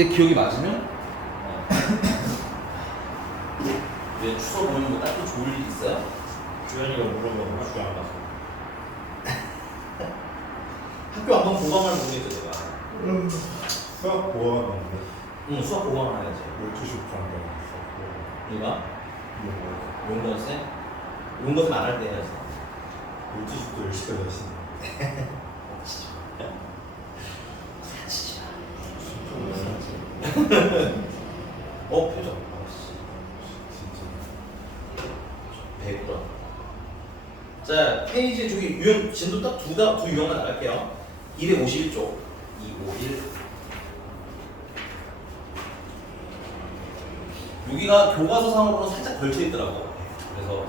내 기억이 맞으면 왜 추석 오는 거 딱히 좋을 일 있어요? 주현이가 물어보고 학교 안 갔어. 학교 안 가면 보강을 모르겠죠 내가. 수학 보아가 나는데 응, 수학 보강을 해야지. 12시 반에 갔어. 이봐 이거 용건쌤? 용건쌤 안 할 때 해야지. 12시부터 10시까지 하시네. 표정. 진짜. 배구라. 자, 페이지 저기 유형 진도 딱 두 유형만 나갈게요. 251쪽. 251. 여기가 교과서상으로는 살짝 걸쳐 있더라고. 그래서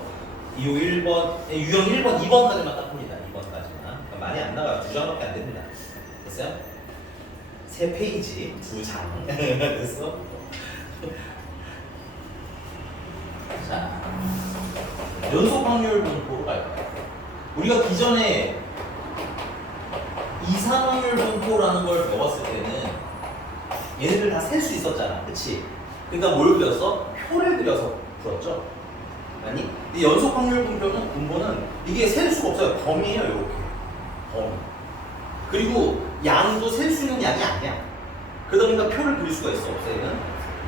251번, 유형 1번, 2번까지만 딱 봅니다. 2번까지만. 그러니까 많이 안 나가요. 2장밖에 안 됩니다. 됐어요? 3페이지, 2장. 됐어? 자, 연속 확률 분포로 갈까요? 우리가 기존에 이상 확률 분포라는 걸 배웠을 때는 얘네들 다 셀 수 있었잖아. 그치? 그러니까 뭘 그렸어? 표를 그려서 풀었죠? 아니? 근데 연속 확률 분포는 이게 셀 수가 없어요. 범위예요, 이렇게. 범위. 그리고 양도 셀 수 있는 양이 아니야. 그러다 보니까 표를 그릴 수가 있어, 없어요.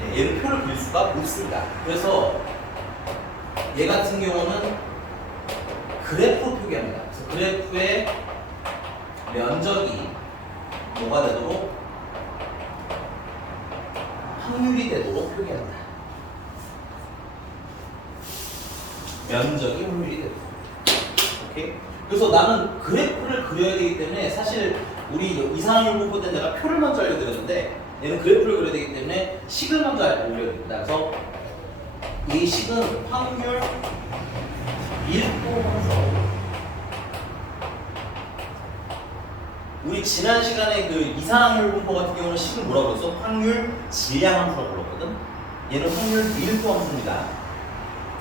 네, 얘는 표를 그릴 수가 없습니다. 그래서 얘 같은 경우는 그래프로 표기합니다. 그래서 그래프의 면적이 뭐가 되도록 확률이 되도록 표기합니다. 면적이 확률이 되도록. 오케이? 그래서 나는 그래프를 그려야 되기 때문에 사실 우리 이상확률 분포 때 내가 표를 먼저 알려드렸는데 얘는 그래프를 그려야 되기 때문에 식을 먼저 알려드립니다. 그래서 이 식은 확률 밀도 함수라고. 우리 지난 시간에 그 이상확률 분포 같은 경우는 식을 뭐라고 그랬어? 확률 질량 함수라고 불렀거든. 얘는 확률 밀도 함수입니다.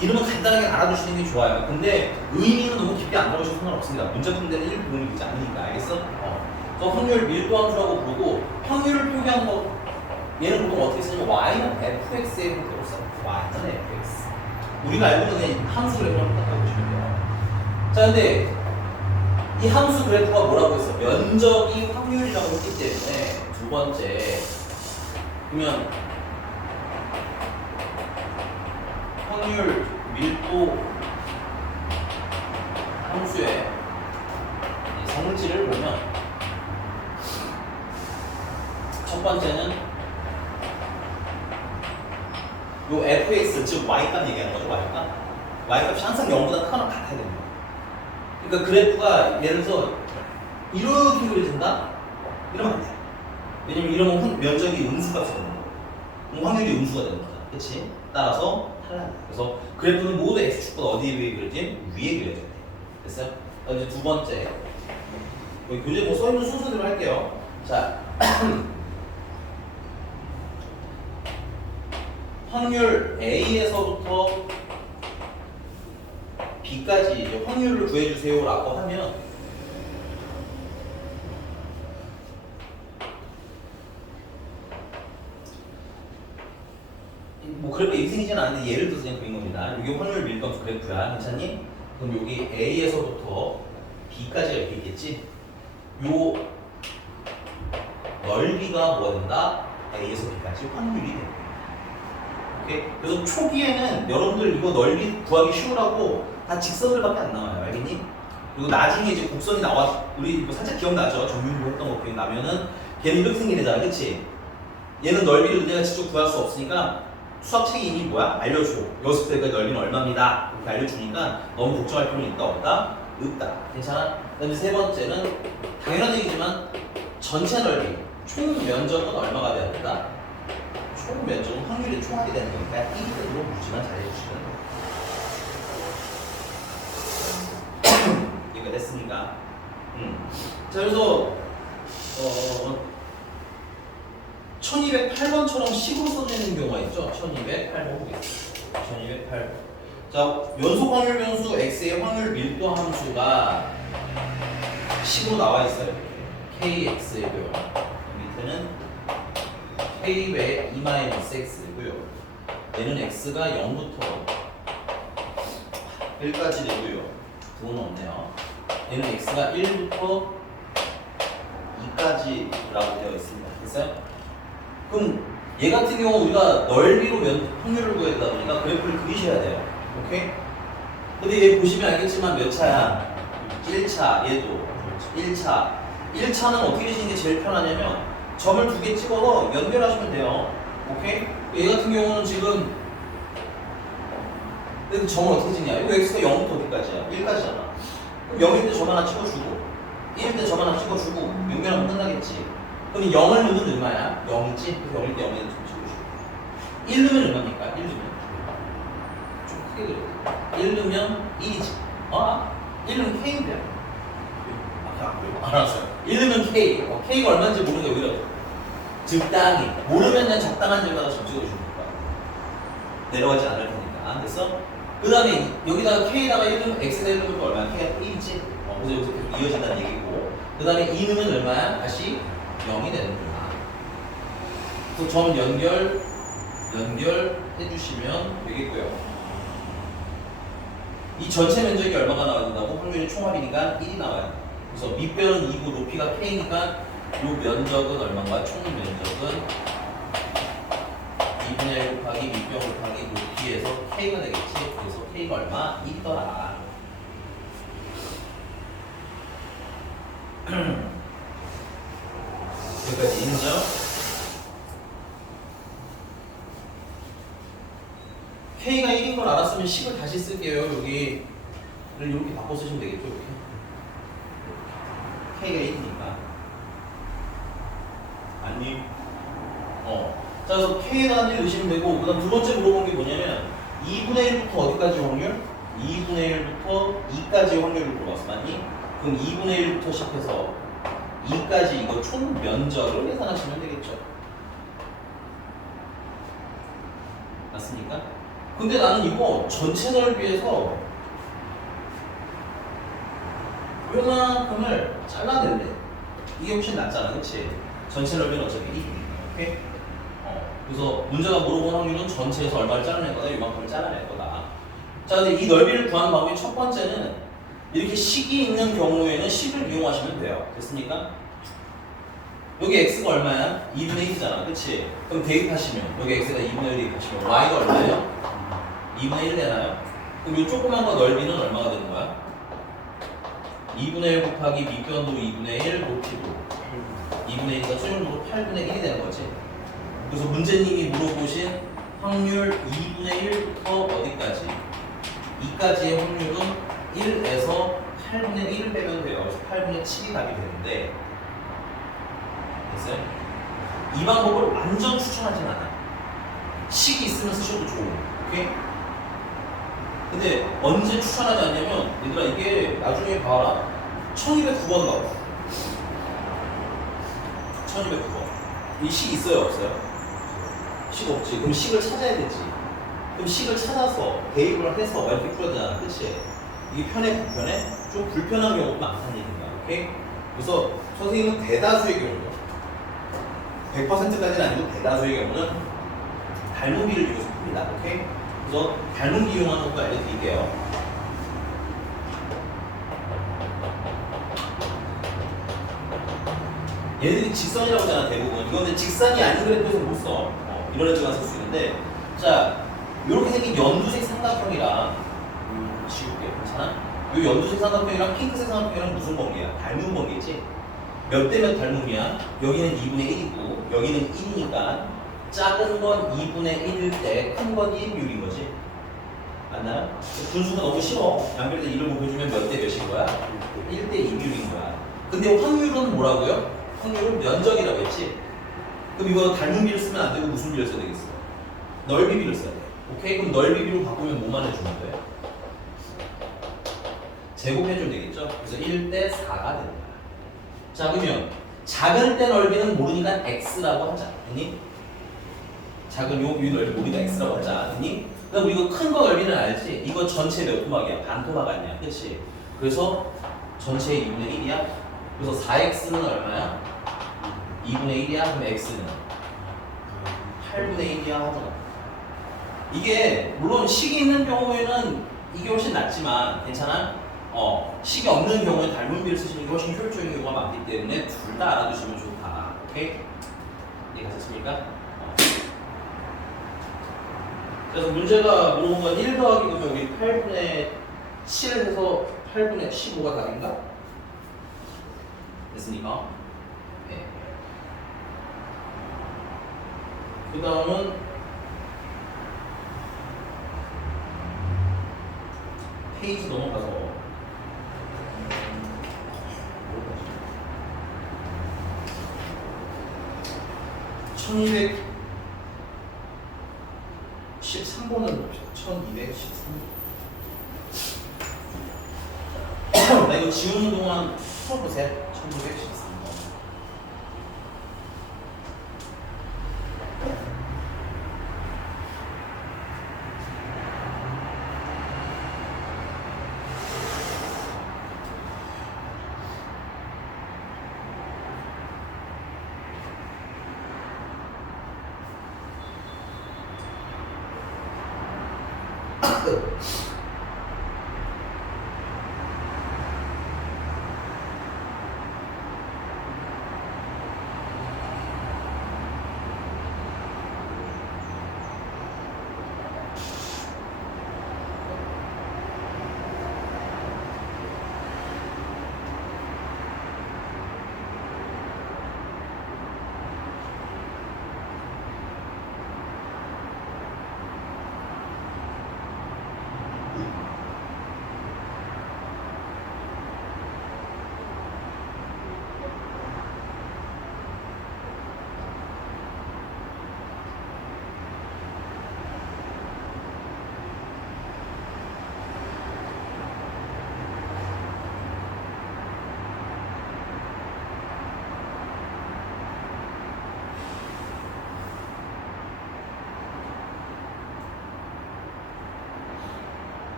이름은 간단하게 알아두시는 게 좋아요. 근데 의미는 너무 깊게 안 들어가셔도 상관없습니다. 문제 푸는 데는 1 도움이 되지 않으니까. 알겠어? 그래서 확률 밀도 함수라고 부르고 확률을 표기한 거 얘는 보통 어떻게 쓰냐면 y는 fx의 형태로 써요. y는 fx. 우리가 알고 있는 그냥 함수 그래프만 딱 보시면 돼요. 자, 근데 이 함수 그래프가 뭐라고 했어? 면적이 확률이라고 했기 때문에 두 번째 그러면 확률 밀도 함수의 이 성질을 보면 첫 번째는 요 fx 즉 y값 얘기하는 거죠. y값이 항상 0보다 크거나 같아야 됩니다. 그러니까 그래프가 예를 들어서 이렇게 그려진다? 이러면 안 돼. 왜냐면 이러면 면적이 음수값이 되는 거고 그럼 확률이 음수가 되는 거잖아. 그치? 따라서 탈락이야. 그래서 그래프는 모두 x축보다 어디에 비해 그려지? 위에 그려져야 돼. 됐어요? 이제 두 번째 여기 교재 뭐 써있는 순서대로 할게요. 자, 확률 A에서부터 B까지 확률을 구해주세요 라고 하면 뭐 그래프 이렇게 생기진 않은데 예를 들어서 그냥 그린 겁니다. 이게 확률 밀도함수 그래프야. 괜찮니? 그럼 여기 A에서부터 B까지가 이렇게 있겠지? 요 넓이가 뭐가 된다? A에서 B까지 확률이 된다. 오케이? 그래서 초기에는 여러분들 이거 넓이 구하기 쉬우라고 다 직선들밖에 안 나와요. 알겠니? 그리고 나중에 이제 곡선이 나와, 우리 이거 살짝 기억나죠? 정규로 했던 거 기억나면은 걔는 이렇게 생긴 애잖아. 그치? 얘는 넓이를 내가 직접 구할 수 없으니까 수학책이 이미 뭐야? 알려줘. 여기서 때까지 넓이는 얼마입니다. 이렇게 알려주니까 너무 걱정할 필요는 있다 없다? 없다. 괜찮아? 그다음에 세 번째는 당연한 얘기지만 전체 넓이, 총 면적은 얼마가 돼야 된다? 총 면적은 확률이 총합이 되는 거니까 1이 되도록 무지만 잘해주시면 돼요. 이해가 됐습니까? 자, 그래서 1208번처럼 식으로 써져 있는 경우가 있죠. 1208번 보겠습니다. 1208번. 자, 연속 확률 변수 x의 확률 밀도 함수가 식으로 나와 있어요. kx고요. 밑에는 K배 2-x고요. 얘는 x가 0부터 1까지 되고요. 그건 없네요. 얘는 x가 1부터 2까지라고 되어 있습니다. 됐어요? 그럼 얘 같은 경우 우리가 넓이로 확률을 구해야 되다 보니까 그래프를 그리셔야 돼요. 오케이? 근데 얘 보시면 알겠지만 몇 차야? 1차, 얘도 1차. 1차는 어떻게 되시는 게 제일 편하냐면 점을 2개 찍어서 연결하시면 돼요. 오케이? 얘 같은 경우는 지금 근데 점을 어떻게 찍냐? 이거 x가 0부터 어디까지야? 1까지잖아. 그럼 0일 때 점 하나 찍어주고 1일 때 점 하나 찍어주고 연결하면 끝나겠지. 그럼 0을 넣으면 얼마야? 0이지? 그래서 0일 때 0에 좀 찍어주고 1 넣으면 얼마입니까? 1 넣으면 좀 크게 그려. 1 넣으면 1이지. 1 넣으면 K인데요. 알았어요. 1 넣으면 K. K가 얼마인지 모르는 게 오히려 적당히. 모르면 그냥 적당한 점마다 점 찍어주는 거야. 내려가지 않을 테니까. 됐어? 그 다음에 여기다가 K에다가 1 넣으면 X에다 1 넣으면 얼마야? K가 1이지? 그래서 여기서 계속 이어진다는 얘기고. 그 다음에 2 넣으면 얼마야? 다시 0이 되는 거야. 그래서 점 연결해주시면 되겠고요. 이 전체 면적이 얼마가 나와야 된다고? 확률이 총합이니까 1이 나와요. 그래서 밑변은 2고 높이가 K니까 이 면적은 얼마인가? 총 면적은 2분의 1 곱하기 밑변 곱하기 높이에서 K가 되겠지. 그래서 K가 얼마? 1이더라. 여기까지 인정? K가 1인 걸 알았으면 10을 다시 쓸게요. 여기를 이렇게 바꿔 쓰시면 되겠죠. 이렇게. K가 1이니까. 아니 자, 그래서 K에다 1 넣으시면 되고, 그 다음 두 번째 물어본 게 뭐냐면 2분의 1부터 어디까지 확률? 2분의 1부터 2까지 확률을 물어봤어. 맞니? 그럼 2분의 1부터 시작해서 2까지 이거 총 면적을 계산하시면 되겠죠. 맞습니까? 근데 나는 이거 전체 넓이에서 요만큼을 잘라낼래. 이게 훨씬 낫잖아, 그치? 전체 넓이는 어차피 1이니까, 오케이? 그래서 문제가 물어본 확률은 전체에서 얼마를 잘라낼 거다, 요만큼을 잘라낼 거다. 자, 근데 이 넓이를 구하는 방법이 첫 번째는 이렇게 식이 있는 경우에는 식을 이용하시면 돼요. 됐습니까? 여기 x가 얼마야? 2분의 1이잖아, 그치? 그럼 대입하시면 여기 x가 2분의 1 대입하시면 y가 얼마예요? 2분의 1 되나요? 그럼 이 조그만 거 넓이는 얼마가 되는 거야? 2분의 1 곱하기 밑변도 2분의 1 높이도 2분의 1이니까 수용도로 8분의 1이 되는 거지. 그래서 문제님이 물어보신 확률 2분의 1부터 어디까지? 2까지의 확률은 1에서 8분의 1을 빼면 돼요. 그래서 8분의 7이 답이 되는데, 됐어요? 이 방법을 완전 추천하진 않아요. 식이 있으면 쓰셔도 좋고, 오케이? 근데 언제 추천하지 않냐면, 얘들아 이게 나중에 봐라. 1209번 나와. 1209번. 이 식 있어요, 없어요? 식 없지. 그럼 식을 찾아야 되지. 그럼 식을 찾아서 대입을 해서 이렇게 풀어야 되잖아. 그치? 이게 편해, 불편해? 좀 불편한 경우가 많다는 얘기인 거야. 오케이? 그래서 선생님은 대다수의 경우요. 100%까지는 아니고 대다수의 경우는 닮은비를 이용해서 풉니다. 오케이? 그래서 닮은비 이용하는 것도 알려드릴게요. 얘네들이 직선이라고 하잖아, 대부분. 이거는 직선이 아닌 그래프에서 못 써. 이런 애들만 쓸 수 있는데, 자, 이렇게 생긴 연두색 삼각형이랑, 지울게, 괜찮아? 이 연두색 삼각형이랑 핑크색 삼각형이랑 무슨 관계야? 닮은 관계지? 몇 대 몇 닮음이야? 여기는 2분의 1이고, 여기는 1이니까, 작은 건 2분의 1일 때, 큰 건 1인율인 거지. 맞나요? 분수가 너무 싫어. 양변에서 1을 곱해주면 몇 대 몇인 거야? 1대 2율인 거야. 근데 확률은 뭐라고요? 확률은 면적이라고 했지? 그럼 이거 닮은 비를 쓰면 안 되고 무슨 비를 써야 되겠어? 넓이 비를 써야 돼. 오케이? 그럼 넓이 비로 바꾸면 뭐만 해주면 돼? 제곱해주면 되겠죠? 그래서 1대 4가 되는 거야. 자, 그러면 작은 때 넓이는 모르니까 x라고 하자. 됐니? 작은 요 넓이 모르니까 x라고 하자. 됐니? 그럼 우리 이거 큰 거 넓이는 알지? 이거 전체 몇 토막이야? 반 토막 아니야? 그치? 그래서 전체의 2분의 1이야? 그래서 4x는 얼마야? 2분의 1이야? 그럼 x는? 8분의 1이야 하잖아. 이게 물론 식이 있는 경우에는 이게 훨씬 낫지만 괜찮아? 식이 없는 경우에 닮은 비를 쓰시는 게 훨씬 효율적인 경우가 많기 때문에 둘 다 알아두시면 좋다. 오케이? 이해가셨습니까? 그래서 문제가 물어본 건 1 더하기 그러면 여기 8분의 7에서 8분의 15가 답인가? 됐습니까? 네. 그 다음은 페이지 넘어가서 1213번을 봅시다. 1213번. 나 이거 지우는 동안 풀어보세요. 1213번.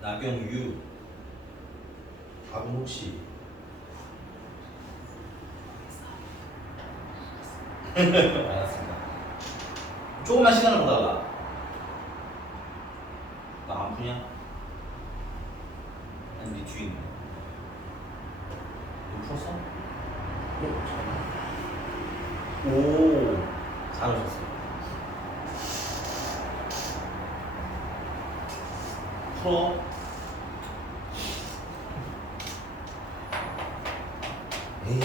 나경유 답은 혹시 알았습니다. 조금만 시간을 보다가 나 안 푸냐? 아니 네 뒤에 있네. 너 풀었어? 오 잘하셨어. 풀어. 에이.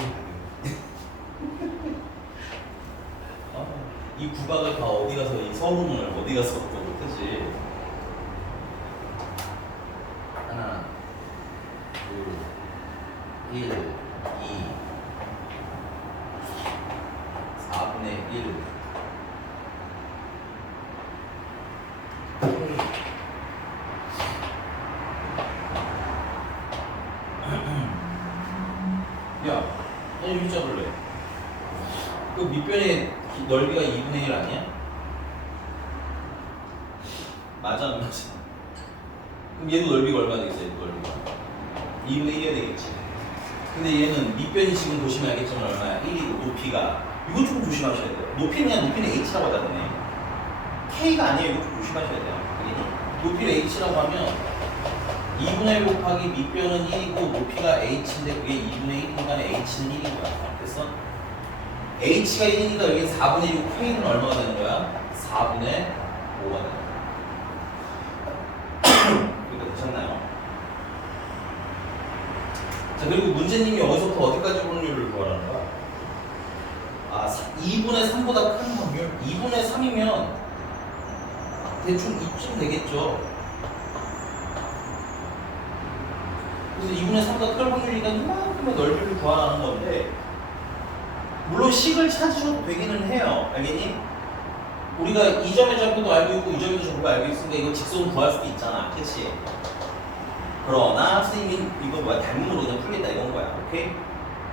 이 구박을 다 어디 가서 이 서문을 어디 가서 또 그치? 하나, 둘, 1, 2, 4분의 1. 야, 너 여기 잡을래? 그 밑변의 넓이가 2분의 1 아니야? 맞아 안 맞아? 그럼 얘도 넓이가 얼마 되겠어? 얘도 넓이가 2분의 1이어야 되겠지. 근데 얘는 밑변이 지금 보시면 알겠지만 얼마야? 1이고 높이가 이거 좀 조심하셔야 돼요. 높이는 h라고 하잖아요. k가 아니에요. 이거 좀 조심하셔야 돼요. 알겠니? 높이를 h라고 하면 2분의 1 곱하기 밑변은 1이고 높이가 h인데 그게 2분의 1이니까 h는 1인 거야. 그래서 h가 1이니까 여기 4분의 1이고 k는 얼마가 되는 거야? 4분의 5가 되는 거야. 그러니까 되셨나요? 자, 그리고 문제님이 여기서부터 어디까지 확률을 구하라는 거야? 2분의 3보다 큰 확률? 2분의 3이면 대충 이쯤 되겠죠. 그래서 2분의 3보다 큰 확률이니까 이만큼의 넓이를 구하라는 건데 물론 식을 찾으셔도 되기는 해요. 알겠니? 우리가 이 점의 좌표도 알고 있고 이 점의 좌표도 알고 있으니까 이거 직선을 구할 수도 있잖아. 그치? 그러나 선생님이 이거 뭐야 닮음으로 그냥 풀겠다 이건 거야. 오케이?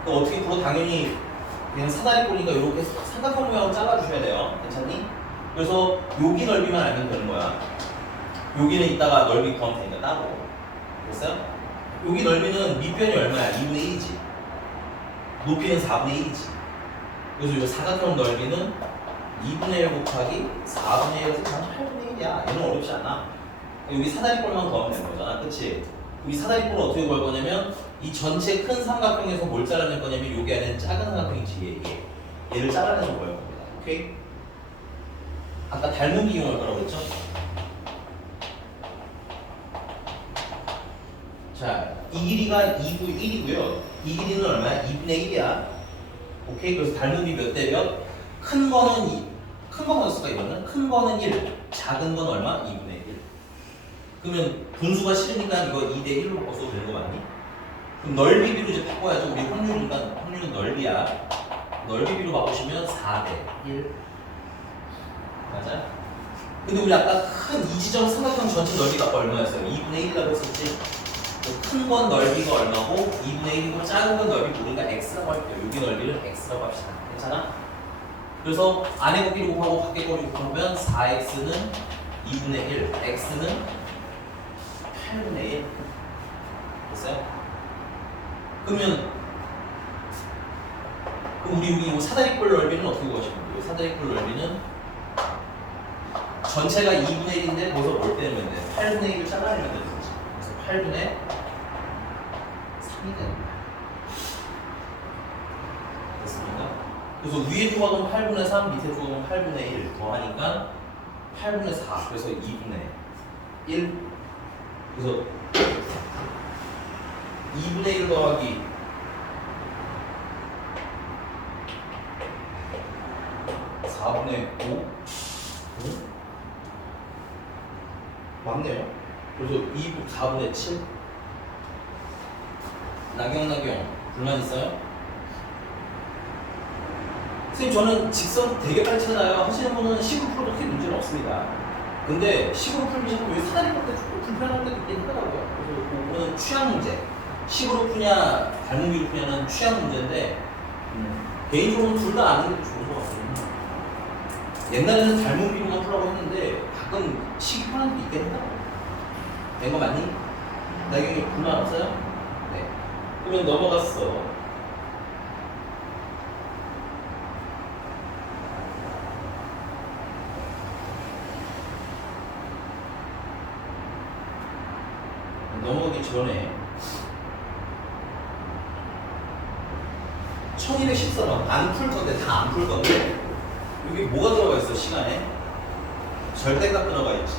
그럼 어떻게 풀어? 당연히 그냥 사다리꼴이니까 이렇게 삼각형 모양으로 잘라주셔야 돼요. 괜찮니? 그래서 여기 넓이만 알면 되는 거야. 여기는 이따가 넓이 구하면 되니까 따로. 됐어요? 여기 넓이는 밑변이 얼마야? 2분의 1이지. 높이는 4분의 1이지. 그래서 이 사각형 넓이는 2분의 1 곱하기 4분의 1에서 그냥 8분의 1이야. 얘는 어렵지 않아. 여기 사다리꼴만 구하면 되는 거잖아. 그치? 여기 사다리꼴을 어떻게 구할 거냐면 이 전체 큰 삼각형에서 뭘 잘라낼 거냐면 여기 안에는 작은 삼각형이지 얘를 잘라내서 구할 겁니다. 오케이? 아까 닮음비 이용할 거라고 그랬죠? 자, 이 길이가 1이고요. 이 길이는 얼마야? 2분의 1이야. 오케이? 그래서 닮음비 몇 대 몇? 큰 거는 2. 큰 거 뭐였을까 이거는? 큰 거는 1. 작은 건 얼마? 2분의 1. 그러면 분수가 싫으니까 이거 2대 1로 바꿔서 되는 거 맞니? 그럼 넓이비로 이제 바꿔야죠. 우리 확률이니까 확률은 넓이야. 넓이비로 바꾸시면 4대 1. 맞아? 근데 우리 아까 큰 이지점 삼각형 전체 넓이가 얼마였어요? 2분의 1이라고 했었지? 큰 건 넓이가 얼마고 2분의 1이고 작은 건 넓이 우리가 x라고 할게요. 여기 넓이를 x라고 합시다. 괜찮아? 그래서 안에 곱기를 곱하고 밖에 곱기를 곱하면 4x는 2분의 1, x는 8분의 1. 됐어요? 그러면 그럼 우리 여기 사다리꼴 넓이는 어떻게 구하시면 돼요? 사다리꼴 넓이는 전체가 2분의 1인데 거기서 뭘 빼면 돼? 8분의 1을 잘라내면 되는 거지. 그래서 8분의 3이 되는 거야. 됐습니까? 그래서 위에 조각은 8분의 3, 밑에 조각은 8분의 1 더하니까 8분의 4. 그래서 2분의 1. 그래서 2분의 1 더하기 4분의 5. 맞네요. 그래서 4분의 7. 나경 불만 있어요? 선생님 저는 직선 되게 빨리 찾아요. 하시는 분은 식으로 풀어도 크게 문제는 없습니다. 근데 식으로 풀기 자꾸 왜 사다리 꼴 때 조금 불편할 때도 있긴 하더라고요. 그래서 그거는 취향 문제. 식으로 푸냐 닮음비로 푸냐는 취향 문제인데 개인적으로 둘 다 아는 게 좋은 것 같습니다. 옛날에는 닮음비로만 풀라고 했는데 가끔 식이 편한 게 있긴 하더라고요. 된 거 맞니? 나경이 불만 없어요? 네. 그러면 넘어갔어. 넘어가기 전에 1214번 안 풀 건데 다 안 풀 건데 여기 뭐가 들어가 있어 시간에? 절대값 들어가 있지.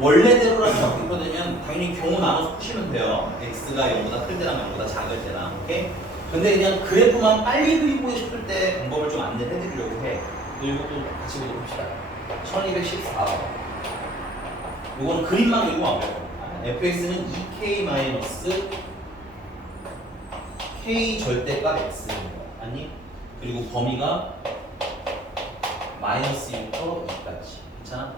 원래대로라면 어떻게 풀어내면 당연히 경우 나눠서 푸시면 돼요. x가 0보다 클 때랑 0보다 작을 때랑. 오케이? 근데 그냥 그래프만 빨리 그리고 싶을 때 방법을 좀 안내해드리려고 해. 이것도 같이 보도록 합시다. 1214번. 이거는 그림만 그리고 안 돼요. fx는 2k 마이너스 k 절대값 x입니다. 아니? 그리고 범위가 마이너스 1부터 2까지. 괜찮아?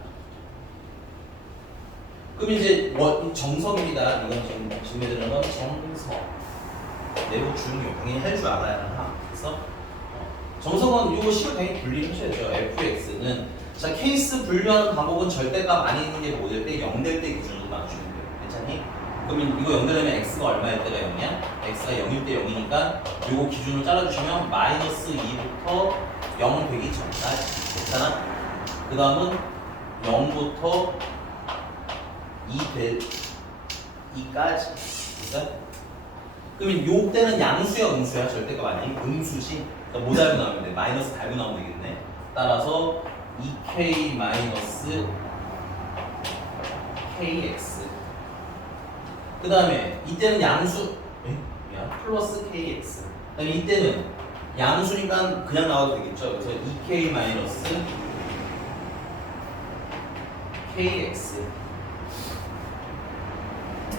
그럼 이제 정석입니다. 이건 지금 해드리는 건 정석. 내부 중요. 당연히 할 줄 알아야 하나. 그래서 정석은 이거 식을 당연히 분리를 하셔야죠. fx는 자 케이스 분류하는 방법은 절대값 아닌 게 뭐될 때 0될 때 기준으로 맞추면 돼요. 괜찮니? 그러면 이거 0 되려면 x가 얼마일 때가 0이야? x가 0일 때 0이니까 이거 기준으로 잘라주시면 마이너스 2부터 0 되기 전까지. 괜찮아? 그 다음은 0부터 2 될 2까지. 됐어? 그러면 요 때는 양수야 음수야? 절대값 아니? 음수지? 그러니까 뭐 달고 나오면 돼? 마이너스 달고 나오면 되겠네. 따라서 2k 마이너스 kx. 그 다음에 이때는 양수 플러스 kx. 그 다음에 이때는 양수니까 그냥 나와도 되겠죠. 그래서 2k 마이너스 kx.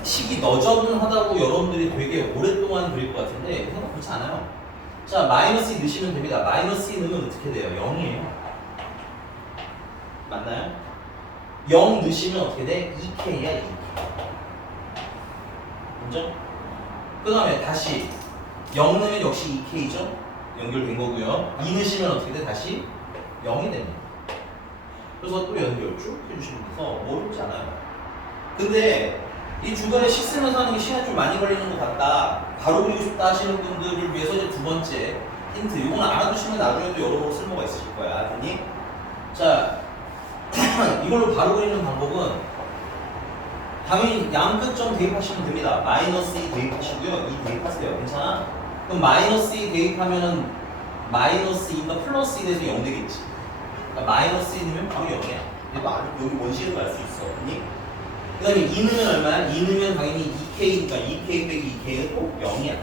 식이 너저분하다고 여러분들이 되게 오랫동안 그릴 것 같은데 생각 그렇지 않아요. 자 마이너스 2 넣으시면 됩니다. 마이너스 2 넣으면 어떻게 돼요? 0이에요. 맞나요? 0 넣으시면 어떻게 돼? 2k야 2k. 인정? 그 다음에 다시 0 넣으면 역시 2K죠? 연결된 거고요. 2 넣으시면 어떻게 돼? 다시 0이 됩니다. 그래서 또 연결 쭉 해주시면 돼서 어렵지 않아요. 근데 이 중간에 식 쓰면서 하는 게 시간이 좀 많이 걸리는 것 같다. 바로 그리고 싶다 하시는 분들을 위해서 이제 두 번째 힌트. 이거는 알아두시면 나중에도 여러모로 쓸모가 있으실 거야. 알겠니? 자, 이걸로 바로 그리는 방법은 당연히 양끝점 대입하시면 됩니다. 마이너스 2 대입하시고요. 2 대입하세요. 괜찮아? 그럼 마이너스 2 대입하면은 마이너스 2가 플러스 2 돼서 0 되겠지. 그러니까 마이너스 2 넣으면 바로 0이야. 여기 원식을 알 수 있어. 아니? 그 다음에 2 넣으면 얼마야? 2 넣으면 당연히 2K니까 2K 빼기 2K는 꼭 0이야.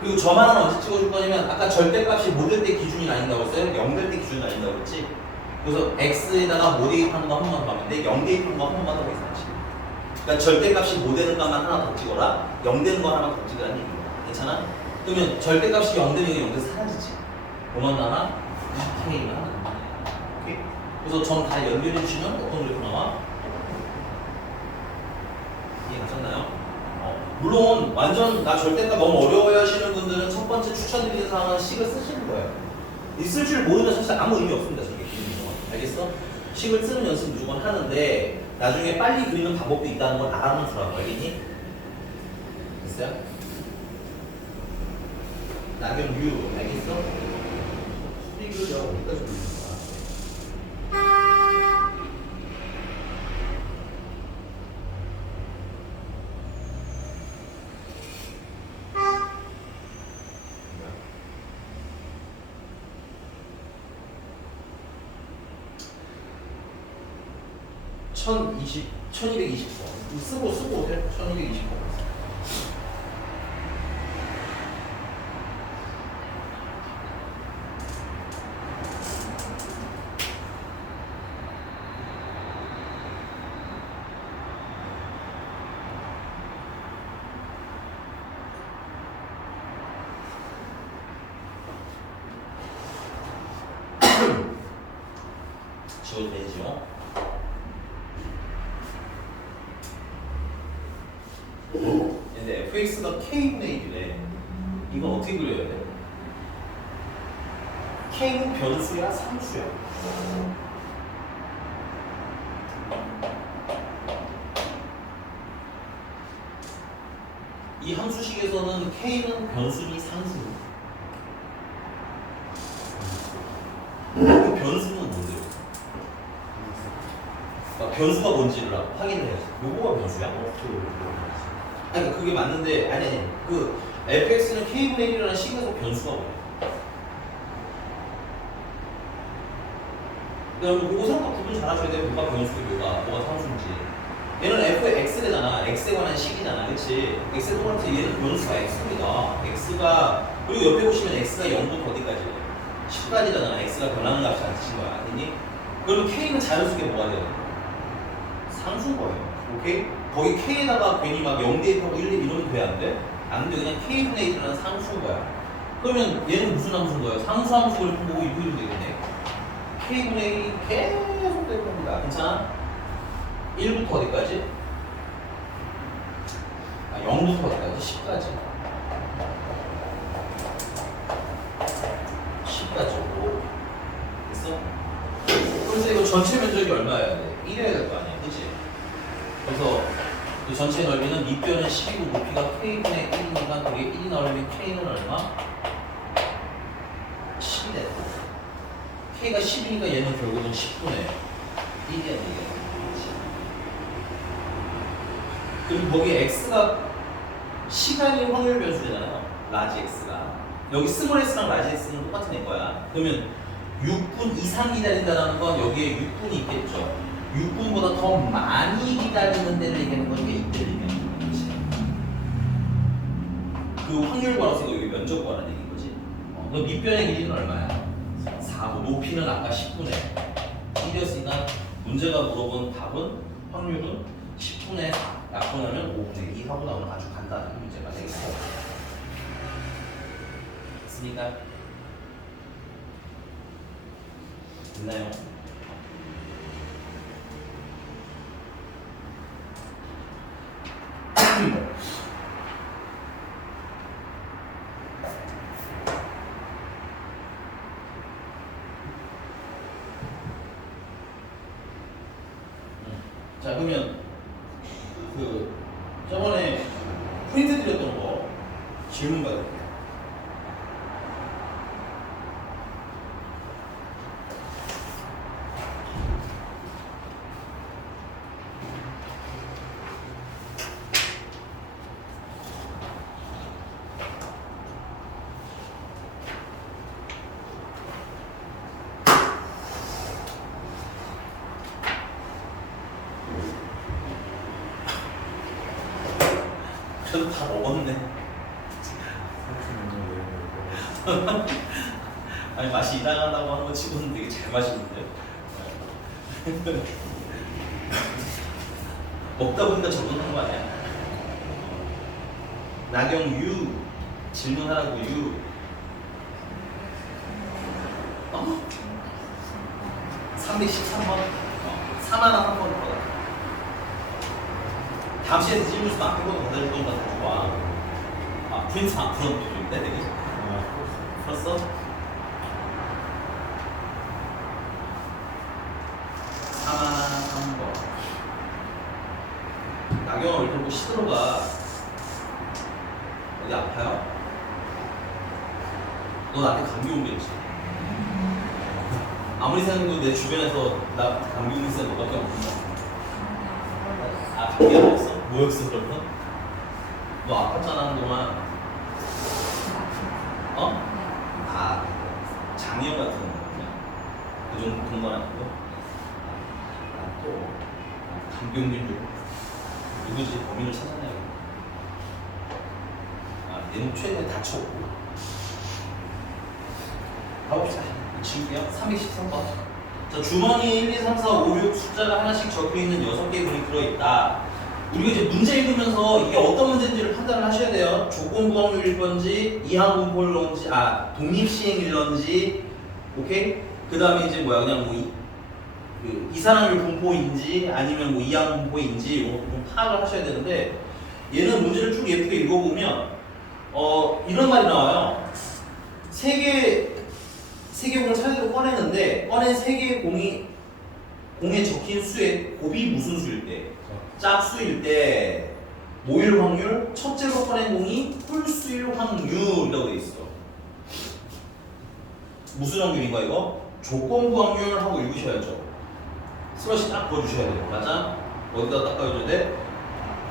그리고 점 하나는 언제 찍어줄 거냐면 아까 절대값이 뭐 될 때 기준이 나뉜다고 했어요? 0 될 때 기준이 나뉜다고 그랬지? 그래서 x에다가 뭐 대입하는 거 한 번만 더 하면 돼. 0 대입하는 거 한 번만 더 계산하시. 그러니까 절대값이 뭐 되는 것만 하나 더 찍어라. 0 되는 거 하나만 더 찍으라는 얘기야. 괜찮아? 그러면 절대값이 0 되면 0 돼서 사라지지. 뭐만 나나? k만 나와. 오케이? 그래서 점 다 연결해 주시면 어떤 그래프 나와? 이해가셨나요? 물론 완전 나 절대값 너무 어려워해 하시는 분들은 첫 번째 추천드리는 사항은 식을 쓰시는 거예요. 있을 줄 모르면 사실 아무 의미 없습니다. 저게 그리는 건. 알겠어? 식을 쓰는 연습 무조건 하는데 나중에 빨리 그리는 방법도 있다는 걸 알아는 주라고. 알겠니? 됐어요? 낙연류 알겠어? 소리를 내가 어디까지 부르는 거야? 천 1220번 쓰고 오세요. 1220번. 지워도 되죠? 근데 fx가 k분의 1이래. 이건 어떻게 그려야 돼? k는 변수야, 상수야? 이 함수식에서는 k는 변수니 상수니? 그 변수는 뭔데요? 그러니까 변수가 뭔지를 확인을 해야지. 요거가 변수야? 아니 그게 맞는데 아니 그 fx는 k분의 1이라는 식에서 변수가 뭐야? 그러니까 그거 생각 구분 잘 하셔야 돼. 뭐가 변수고 뭐가 상수인지. 얘는 fx래잖아. x에 관한 식이잖아. 그치? x에 똑같이 얘는 변수가 x입니다. x가 그리고 옆에 보시면 x가 0부터 어디까지? 10까지잖아. x가 변하는 값이 안 뜻인 거야. 알겠니? 그러면 k는 자연스럽게 뭐가 돼요? 상수인 거예요. 오케이? 거기 k에다가 괜히 막 0 대입하고 1 이러면 돼? 안 돼? 안 돼. 그냥 k분의 1이라는 상수인 거야. 그러면 얘는 무슨 함수인 거예요? 상수 함수를 보고 이거 이러면 되겠네. k분의 1이 계속 될 겁니다. 괜찮아? 1부터 어디까지? 0부터 어디까지? 10까지. 10까지고. 됐어? 그래서 이거 전체 면적이 얼마여야 돼? 1이어야 될 거 아니야. 그치? 그래서 이 전체 넓이는 밑변은 10이고 높이가 k분의 1이니까 그게 1이 나오려면 k는 얼마? 10이 됐다. k가 10이니까 얘는 결국은 10분의 1이야 되겠지. 그리고 거기 x가 시간이 확률 변수잖아요. 라지 x가. 여기 스몰 s랑 라지 x는 똑같은 애 거야. 그러면 6분 이상 기다린다는 건 여기에 6분이 있겠죠. 6분보다 더 많이 기다리는 데를 얘기하는 건 이게 이때를 얘기하는 거지. 그 확률 관계가 여기 면적 관한 얘기인 거지. 그럼 밑변의 길이는 얼마야? 4고 높이는 아까 10분의 1이었으니까 문제가 물어본 답은 확률은 10분의 4 약분하면 5분의 2 하고 나오는 아주 간단한 문제가 되겠습니다. 됐습니까? 됐나요? 자, 그러면 그 저번에 프린트 드렸던 거 질문 받을게요. 그래도 다 먹었네. 아니 맛이 이상하다고 하는 거 치고는 되게 잘 마시는데. 먹다 보니까 적응한 거 아니야? 나경 유 질문하라고 유. 313번. 4만 원 한 번 받아. 다음 시간에 질문 있으면 앞에보다 더 해줄 건가 더 좋아. 아 프린트 안 풀었는데 되게. 풀었어? 4만 한 번. 나경을 들고 시들어가. 어디 아파요? 너 나한테 감기 옮겼지? 아무리 생각해도 내 주변에서 나 감기 옮긴 사람 너밖에 없는다. 아 감기가 없어? 뭐였어 그러면? 너 아팠잖아 한동안. 어? 아 장염 같은 거냐? 그 정도 그런 건 아니고. 또 감기 옮긴 줄 누구지? 범인을 찾아내야겠다. 아 얘는 최근에 다쳤고. 가봅시다. 지울게요. 313번. 자, 주머니에 1, 2, 3, 4, 5, 6 숫자가 하나씩 적혀있는 6개의 문이 들어있다. 우리가 이제 문제 읽으면서 이게 어떤 문제인지를 판단을 하셔야 돼요. 조건부 확률일 건지, 이항분포일 건지, 독립시행일 건지, 오케이? 그 다음에 이제 뭐야, 그냥 뭐, 이산화율 분포인지, 아니면 뭐 이항분포인지, 이런 것도 좀 파악을 하셔야 되는데, 얘는 문제를 쭉 예쁘게 읽어보면, 이런 말이 나와요. 세 개 공을 차례로 꺼내는데 꺼낸 세 개의 공에 적힌 수의 곱이 무슨 수일 때? 짝수일 때 모일 확률 첫째로 꺼낸 공이 홀수일 확률이라고 돼 있어. 무슨 확률인가 이거? 조건부 확률 하고 읽으셔야죠. 슬러시 딱 보여주셔야 돼요. 맞아? 어디다 닦아줘야 돼?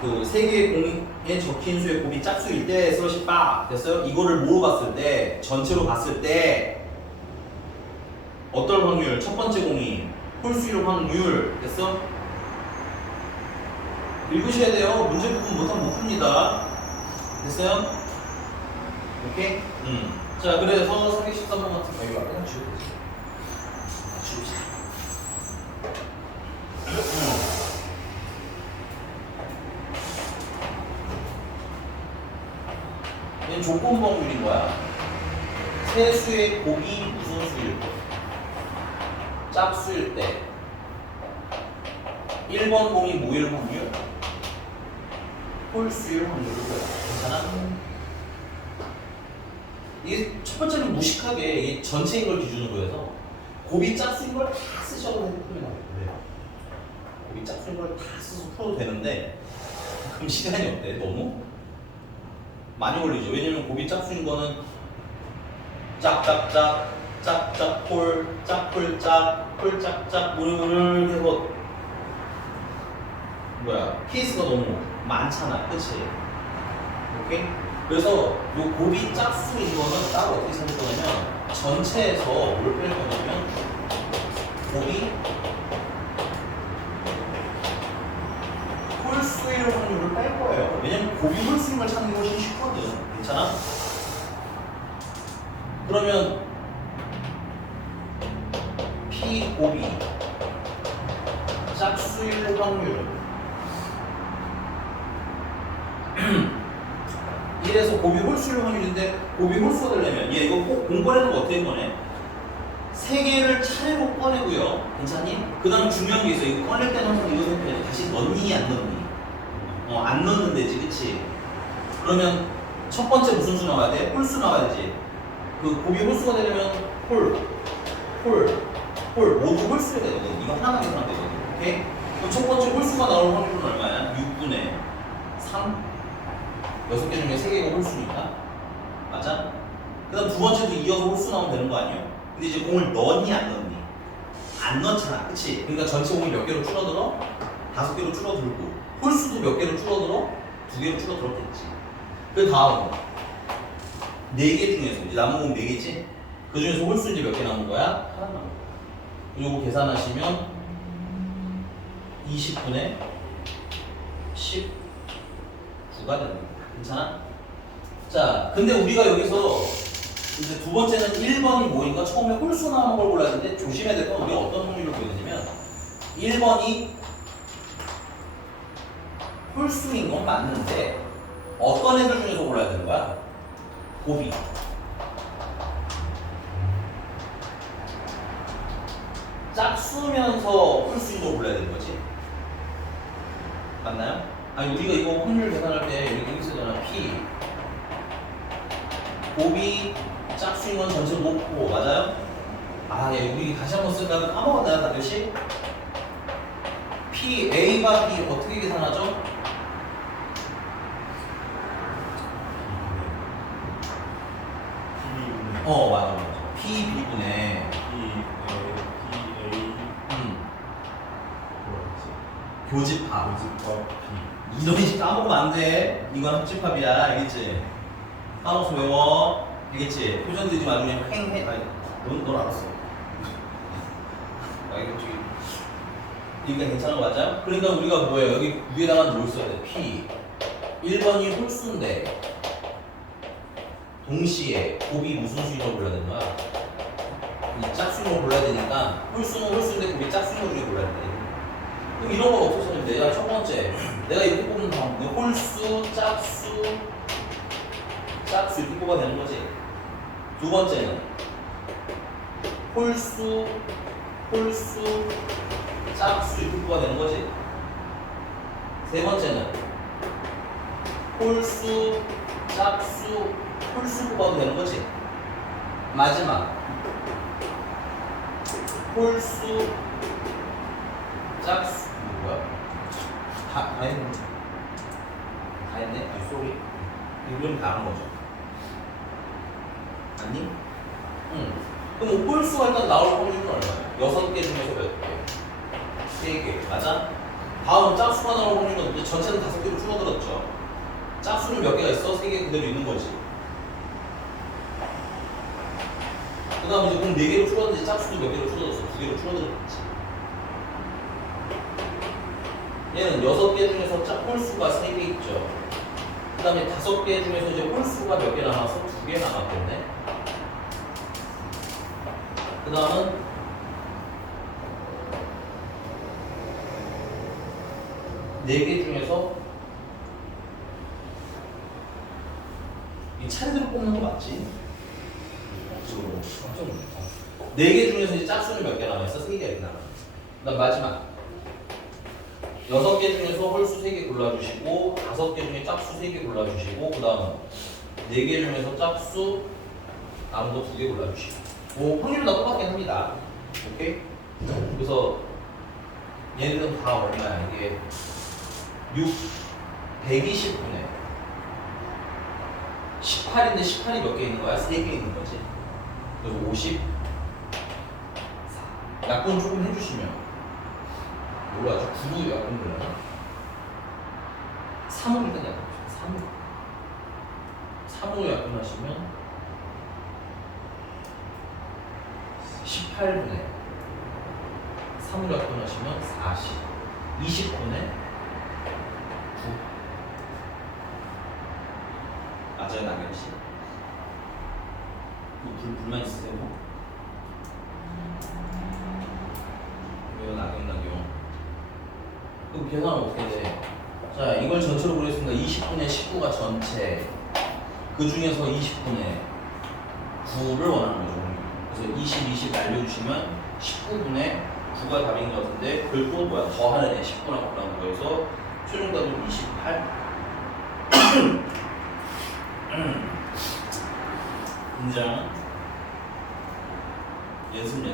그 세 개의 공에 적힌 수의 곱이 짝수일 때 슬러시 빡 됐어요? 이거를 뭐로 봤을 때? 전체로 봤을 때 어떤 확률? 첫 번째 공이 홀수일 확률 됐어? 읽으셔야 돼요. 문제 부분 못하면 못 풉니다. 됐어요? 오케이? 자, 그래서 413번 같은 거 이거 앞에다 지워보세요. 지웁시다. 얘는 조건부 확률인 거야. 세 수의 곱이 무슨 수일 때? 짝수일 때 1번 공이 모일 확률 홀수일 확률을 보여. 괜찮아? 이게 첫 번째는 무식하게 이게 전체인 걸 기준으로 해서 곱이 짝수인 걸 다 쓰셔도 됩니다. 곱이 짝수인 걸 다 써서 풀어도 되는데 그럼 시간이 어때? 너무? 많이 걸리죠. 왜냐면 곱이 짝수인 거는 짝짝짝 짝짝 폴, 짝폴 짝, 폴 짝짝 무르르 해서 케이스가 너무 많잖아, 그치? 오케이? 그래서 요 곱이 짝수인 거는 따로 어떻게 생길 거냐면 전체에서 뭘 뺄 거냐면 곱이 홀수일 확률을 뺄 거예요. 왜냐면 곱이 홀수인 걸 찾는 게 훨씬 쉽거든. 괜찮아? 그러면 P 곱이 짝수일 확률은 1에서 곱이 홀수일 확률인데 곱이 홀수가 되려면 얘 이거 꼭 공부하는 거 어떻게 꺼내? 세 개를 차례로 꺼내고요. 괜찮니? 그 다음 중요한 게 있어요. 이거 꺼낼 때는 항상 이거 생각해야 돼. 다시 넣니 안 넣니? 안 넣는 데지, 그치? 그러면 첫 번째 무슨 수 나와야 돼? 홀수 나와야 되지. 그 곱이 홀수가 되려면 홀 모두 홀수가 되거든. 이거 하나만 계산하면 되거든. 오케이? 그럼 첫 번째 홀수가 나올 확률은 얼마야? 6분의 3? 6개 중에 3개가 홀수니까. 맞아? 그 다음 두 번째도 이어서 홀수 나오면 되는 거 아니야? 근데 이제 공을 넣니 안 넣니? 안 넣잖아. 그치? 그러니까 전체 공이 몇 개로 줄어들어? 5개로 줄어들고 홀수도 몇 개로 줄어들어? 2개로 줄어들었겠지. 그 다음 4개 중에서 이제 남은 공 4개지? 그 중에서 홀수 이제 몇 개 남은 거야? 하나 남은 거야. 요거 계산하시면 20분의 19가 되는 거야. 괜찮아? 자, 근데 우리가 여기서 이제 두 번째는 1번이 뭐인가? 처음에 홀수 나오는 걸 골라야 되는데 조심해야 될 건 우리가 어떤 확률을 보여드냐면 1번이 홀수인 건 맞는데 어떤 애들 중에서 골라야 되는 거야? 곱이. 짝수면서 홀수인 걸 골라야 되는 거지. 맞나요? 아니 우리가 이거 확률 계산할 때 여기 쓰잖아. P 곱이 짝수인 건 전체로 놓고 맞아요? 아, 예, 우리 다시 한번 쓰다가 까먹었나요, 다들씨? P, A가 B 어떻게 계산하죠? 맞아. P, B분의 교집합. 이런 식 까먹으면 안 돼. 이건 합집합이야, 알겠지? 까먹어서 외워. 알겠지? 표정 들지 말고 그냥 횡. 아니, 넌 알았어. 알겠지? 이게 괜찮은 거 맞아요? 그러니까 우리가 뭐예요? 여기 위에다가 뭘 써야 돼? P. 1번이 홀수인데 동시에 곱이 무슨 수인을 골라야 되는 거야? 이 짝수인을 골라야 되니까 홀수는 홀수인데 곱이 짝수인을 중에 골라야 돼. 그럼 이런 건 없어졌는데 야, 첫 번째 내가 이렇게 뽑는 다음 홀수, 짝수 이렇게 뽑아야 되는 거지. 두 번째는 홀수, 짝수 이렇게 뽑아야 되는 거지. 세 번째는 홀수, 짝수, 홀수 뽑아도 되는 거지. 마지막 홀수, 짝수 뭐야? 다 했네. 다 했네? 아니 쏘리. 이건 다 한 거죠. 아니? 응. 그럼 홀수가 일단 나올 확률은 얼마야? 6개 중에서 몇 개? 3개. 맞아? 다음 짝수가 나올 확률은 전체는 5개로 줄어들었죠. 짝수는 몇 개가 있어? 3개 그대로 있는 거지. 그 다음 이제 그럼 4개로 줄어들지 짝수도 몇 개로 줄어들었어? 2개로 줄어들었지. 얘는 6개 중에서 홀수가 3개 있죠. 그 다음에 5개 중에서 이제 홀수가 몇 개 남아서 2개 남았겠네. 그 다음은 네 개 중에서 이 차례대로 뽑는 거 맞지? 깜짝 놀랐다. 4개 중에서 이제 짝수는 몇 개 남아있어? 3개 이렇게 남아. 그 다음 마지막 6개 중에서 홀수 3개 골라주시고 5개 중에 짝수 3개 골라주시고 그 다음 4개 중에서 짝수 남은 거 2개 골라주시고 확률은 다 똑같긴 합니다. 오케이? 그래서 얘네들은 다 얼마야? 이게 120분의 18인데 18이 몇 개 있는 거야? 3개 있는 거지. 그래서 54. 약분 조금 해주시면 뭐라 하죠? 9로 약분 되려나? 3으로 일단 약분 3으로 약분하시면 18분의 3으로 약분하시면 40 20분의 9 맞아요, 나경씨? 불만 있으세요? 왜요, 나경? 그럼 계산은 어떻게 돼? 자, 이걸 전체로 그렸습니다. 20분의 19가 전체. 그 중에서 20분의 9를 원하는 거죠. 그래서 20 날려주시면 19분의 9가 답인 것 같은데, 그걸 또 뭐야? 더하는 애 19라고 그러는 거에서 최종 답은 28. 인정. 연습.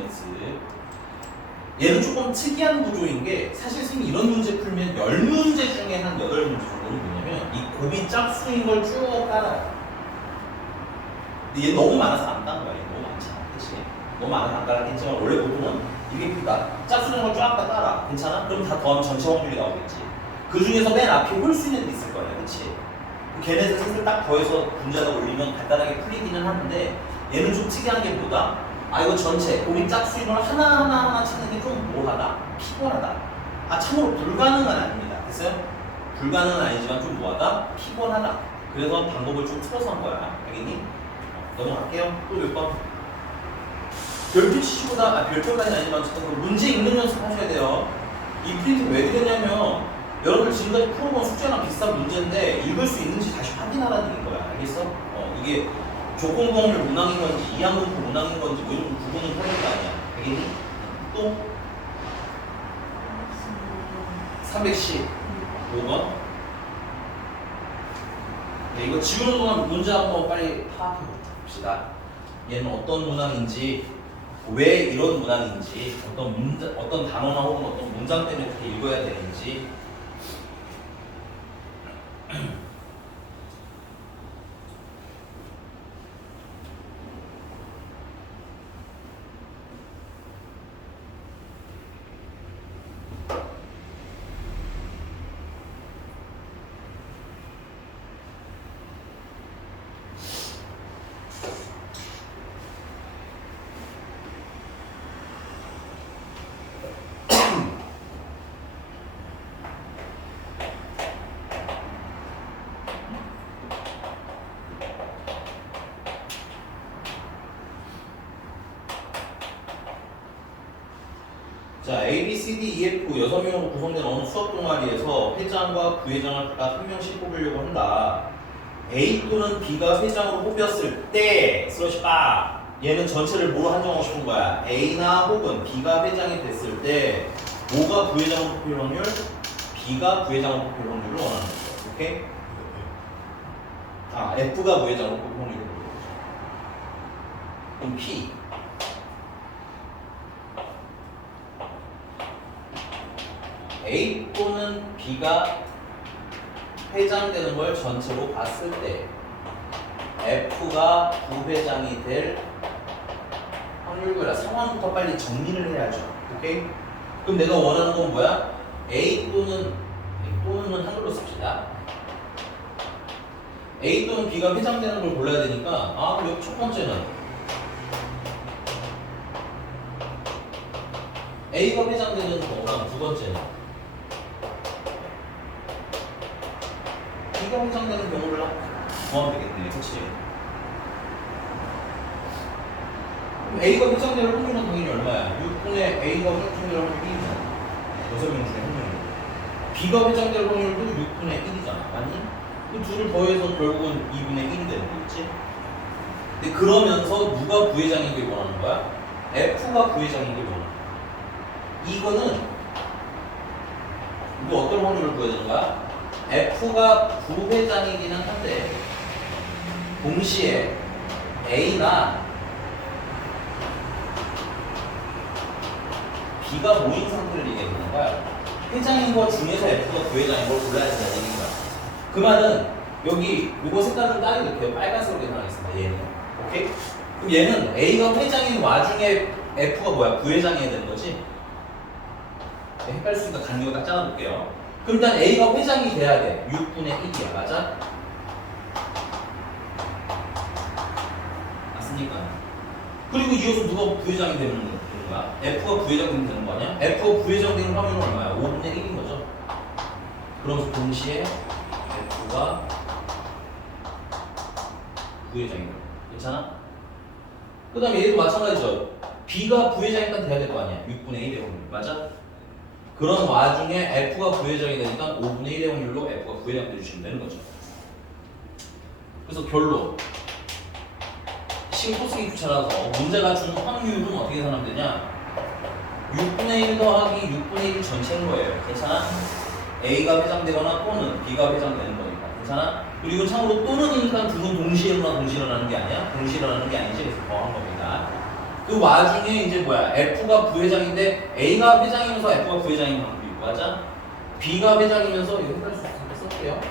얘는 조금 특이한 구조인 게 사실 선생님이 이런 문제 풀면 10문제 중에 한 8문제 정도는 뭐냐면 이 곱이 짝수인 걸 쭉 깔아요. 근데 얘 너무 많아서 안 깐 거야. 얘 너무 많잖아. 그치? 너무 많아서 안 깔았겠지만 원래 보통은 이게 짝수인 걸 쫙 깔아. 괜찮아? 그럼 다 더하면 전체 확률이 나오겠지. 그 중에서 맨 앞에 홀수 있는 게 있을 거야. 그치? 걔네들 셋을 딱 더해서 문제에다 올리면 간단하게 풀리기는 하는데 얘는 좀 특이한 게 뭐다? 아 이거 전체 곱이 짝수인 걸 하나 찾는 게 좀 뭐하다? 피곤하다. 아 참으로 불가능은 아닙니다. 됐어요? 불가능은 아니지만 좀 뭐하다? 피곤하다. 그래서 방법을 좀 틀어서 한 거야. 알겠니? 넘어갈게요. 또 몇 번? 별표 치시보다 별표까지는 아니지만 문제 읽는 연습 하셔야 돼요. 이 프린트 왜 드렸냐면 여러분들 지금까지 풀어본 숙제랑 비슷한 문제인데 읽을 수 있는지 다시 확인하라는 얘기인 거야. 알겠어? 이게 조건부확률 문항인 건지 이항분포 문항인 건지 뭐 이런 구분은 하는 거 아니야. 알겠니? 또 315번. 네, 이거 지우는 동안 문제 한번 빨리 파악해 봅시다. 얘는 어떤 문항인지, 왜 이런 문항인지, 어떤 단어나 혹은 어떤 문장 때문에 그렇게 읽어야 되는지. 자, A, B, C, D, E, F 6명으로 구성된 어느 수학 동아리에서 회장과 부회장을 각각 한 명씩 뽑으려고 한다. A 또는 B가 회장으로 뽑혔을 때 슬러시 빠 얘는 전체를 뭐로 한정하고 싶은 거야? A나 혹은 B가 회장이 됐을 때 뭐가 부회장으로 뽑힐 확률? B가 부회장으로 뽑힐 확률을 원하는 거죠. 오케이? F가 부회장으로 뽑힐 확률을 원하는 거죠. 그럼 P A 또는 B가 회장되는 걸 전체로 봤을 때 F가 부회장이 될 확률과 상황부터 빨리 정리를 해야죠. 오케이? 그럼 내가 원하는 건 뭐야? A 또는 한글로 씁시다. A 또는 B가 회장되는 걸 골라야 되니까 그럼 여기 첫 번째는 A가 회장되는 거랑 두 번째는 B가 회장되는 경우를 구하면 되겠네. 그치? 그럼 A가 회장될 확률은 당연히 얼마야? 6분의 A가 회장될 확률이 1이잖아. 6명 중에 1명이고 B가 회장될 확률도 6분의 1이잖아. 아니? 그 둘을 더해서 결국은 2분의 1이 되는 거겠지? 근데 그러면서 누가 부회장이길 원하는 거야? F가 부회장이길 원하는 거야. 이거는 이거 어떤 확률을 구해야 되는 거야? F가 부회장이기는 한데 동시에 A나 B가 모인 상태를 얘기하는 거야. 회장인 것 중에서 F가 부회장인 걸 골라야 된다는 얘기인 거야. 그 말은 여기 이거 색깔은 따로 이렇게 빨간색으로 나가겠습니다. 얘는. 오케이? 그럼 얘는 A가 회장인 와중에 F가 뭐야? 부회장이어야 되는 거지? 헷갈릴 수 있으니까 간격을 딱 잘라볼게요. 그럼 일단 A가 회장이 돼야 돼. 6분의 1이야. 맞아? 맞습니까? 그리고 이어서 누가 부회장이 되는 거야? F가 부회장이 되는 거 아니야? F가 부회장 되는 확률은 얼마야? 5분의 1인 거죠. 그러면서 동시에 F가 부회장인 거야. 괜찮아? 그 다음에 얘도 마찬가지죠. B가 부회장이니까 돼야 될 거 아니야? 6분의 1의 확률. 맞아? 그런 와중에 F가 부회장이 되니까 5분의 1의 확률로 F가 부회장 돼주시면 되는 거죠. 그래서 결론 신코스기 귀찮아서 문제가 준 확률은 어떻게 계산하면 되냐? 6분의 1 더하기 6분의 1 전체인 거예요. 괜찮아? A가 회장되거나 또는 B가 회장되는 거니까. 괜찮아? 그리고 참고로 또는이니까 두 분 동시에 일어나는 게 아니야? 동시에 일어나는 게 아니지. 그래서 더한 겁니다. 그 와중에 이제 뭐야? F가 부회장인데 A가 회장이면서 F가 부회장인 방법이 있고, 맞아? B가 회장이면서 이거 헷갈릴 수 있으니까 쓸게요.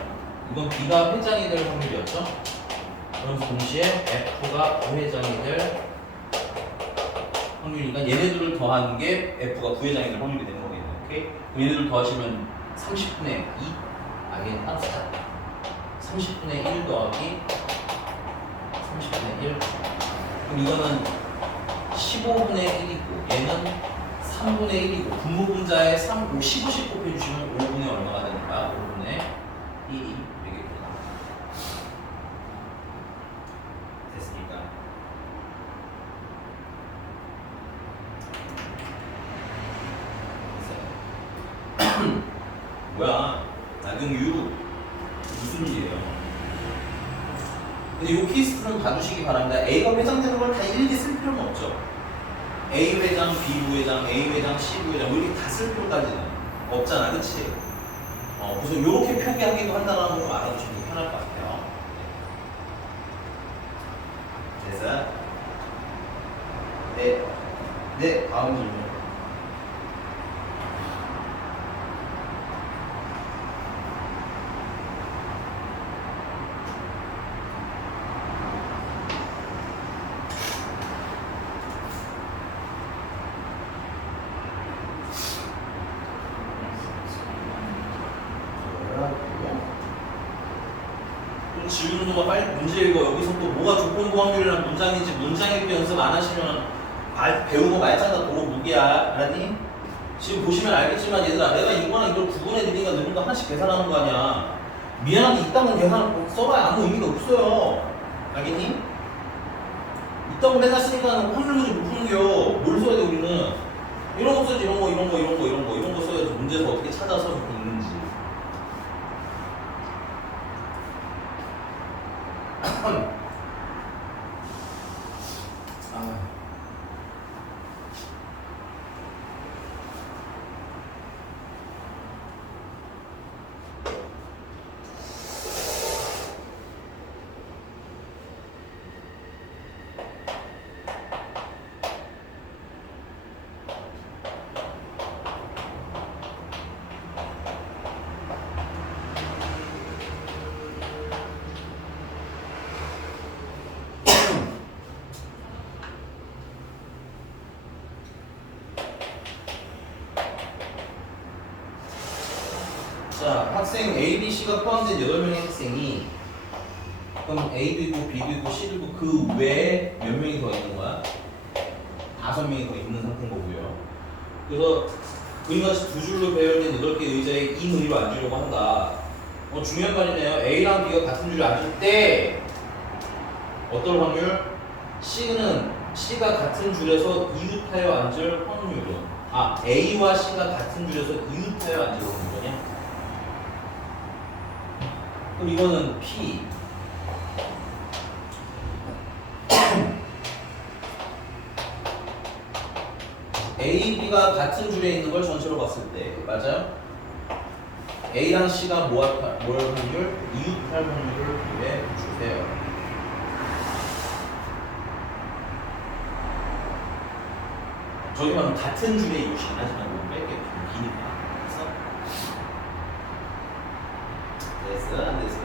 이건 B가 회장이 될 확률이었죠? 그러면서 동시에 F가 부회장이 될 확률이니까 얘네들을 더하는 게 F가 부회장이 될 확률이 되는 거겠네. 오케이? 그럼 얘네들 더하시면 30분의 2? 얘는 따로 쓰자. 30분의 1 더하기 30분의 1. 그럼 이거는 15분의 1이고 얘는 3분의 1이고 분모분자에 15씩 곱해주시면 5분의 얼마가 되니까 5분의 1이 되겠구나. 됐습니까? 됐어요. 뭐야? 나경유 무슨 일이에요? 근데 이 케이스는 봐주시기 바랍니다. A가 회장되는 걸 다 일일이 쓸 필요는 없죠. A 회장, B 부회장, A 회장, C 부회장 이렇게 다 쓸 필요까지는 없잖아, 그치? 그래서 이렇게 표기하기도 한다는 걸 좀 알아두시면 더 편할 것 같아요. 그래서 네, 다음 질문. 지우는 빨리 문제 읽어. 여기서 또 뭐가 조건부 확률이라는 문장인지 문장 읽기 연습 안 하시면 배우고 말짱다 도로 무기야. 알았니? 지금 보시면 알겠지만 얘들아, 내가 이거랑 이걸 구분해 드리니까 너는 거 하나씩 계산하는 거 아니야. 미안한데 이딴 건 계산 써봐야 아무 의미가 없어요. 알겠니? 이딴 거 맨날 쓰니까 확률 문제 못 푸는 게요. 뭘 써야 돼 우리는? 이런 거 써야지. 이런 거 써야지. 문제에서 어떻게 찾아서 이렇게 있는지. 자, 학생 A, B, C가 포함된 8명의 학생이 그럼 A도 있고 B도 있고 C도 있고 그 외에 몇 명이 더 있는 거야? 5명이 더 있는 상태인 거고요. 그래서 그림같이 두 줄로 배열된 8개 의자에 이 의로 앉으려고 한다. 중요한 말이네요. A랑 B가 같은 줄에 앉을 때 어떨 확률? C가 같은 줄에서 이웃하여 앉을 확률은 A와 C가 같은 줄에서 이웃하여 앉을 확률이냐? 그럼 이거는 P A, B가 같은 줄에 있는 걸 전체로 봤을 때 맞아요? A랑 C가 뭘 확률? 이웃할 확률을 구해 주세요. 저기 말하면 같은 줄에 이웃이 하지만 이거 뺄게 좀 기니까. 됐어? 안 됐어?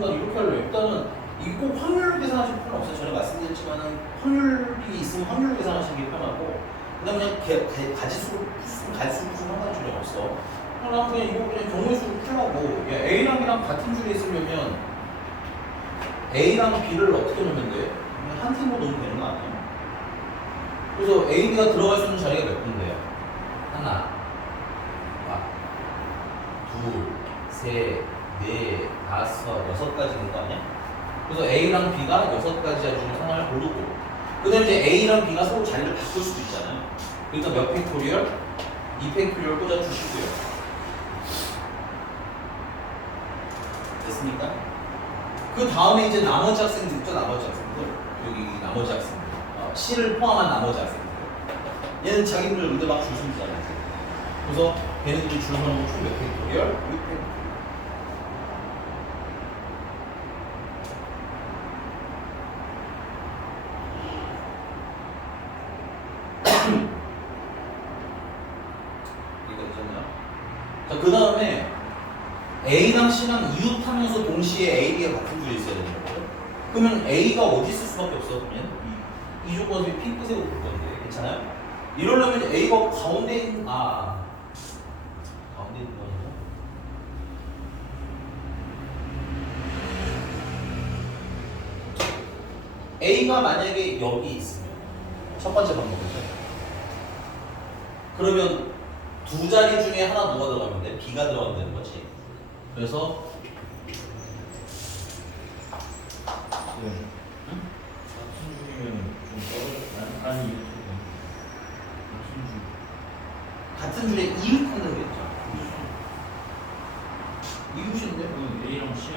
난 이렇게 할래. 일단은 이거 꼭 확률로 계산하실 필요는 없어요. 전에 말씀드렸지만은 확률이 있으면 확률로 계산하시는 게 편하고, 그다음에 그냥 가지수로 상관이 전혀 없어. 그냥 이거 그냥 경우의 수로 풀라고. A랑 B랑 같은 줄에 있으려면 A랑 B를 어떻게 놓으면 돼? 그냥 한 팀으로 놓으면 되는 거 아니에요? 그래서 A, B가 들어갈 수 있는 자리가 몇 군데요? 하나, 둘, 셋, 넷, 다섯, 6가지 있는 거 아니야? 그래서 A랑 B가 6가지 자리 중에 하나를 고르고, 그 다음에 이제 A랑 B가 서로 자리를 바꿀 수도 있잖아요. 그러니까 몇 팩토리얼? 2팩토리얼 꽂아주시고요. 됐습니까? 그 다음에 이제 나머지 학생들 있죠? 나머지 학생들. 여기 나머지 학생들. C를 포함한 나머지 학생들. 얘는 자기들 의대막 줄 서는 잖아. 그래서 걔네들이 줄 서는 거총몇 팩토리얼? 6팩토리얼. 자, 그 다음에 A랑 C랑 이웃하면서 동시에 A, B가 같은 줄에 있어야 되는 거거든. 그러면 A가 어디 있을 수밖에 없어? 그러면 이 조건에서 핑크색으로 볼 건데 괜찮아요? 이러려면 A가 가운데 있는 가운데 있는 거죠. A가 만약에 여기 있으면 첫 번째 방법이죠. 그러면 두 자리 중에 하나 누가 들어가면 돼? B가 들어가면 되는 거지. 그래서 같은 중이면 좀 떨어져. 아니 같은 줄에 이웃한다고 했죠. 이웃인데? A랑 C는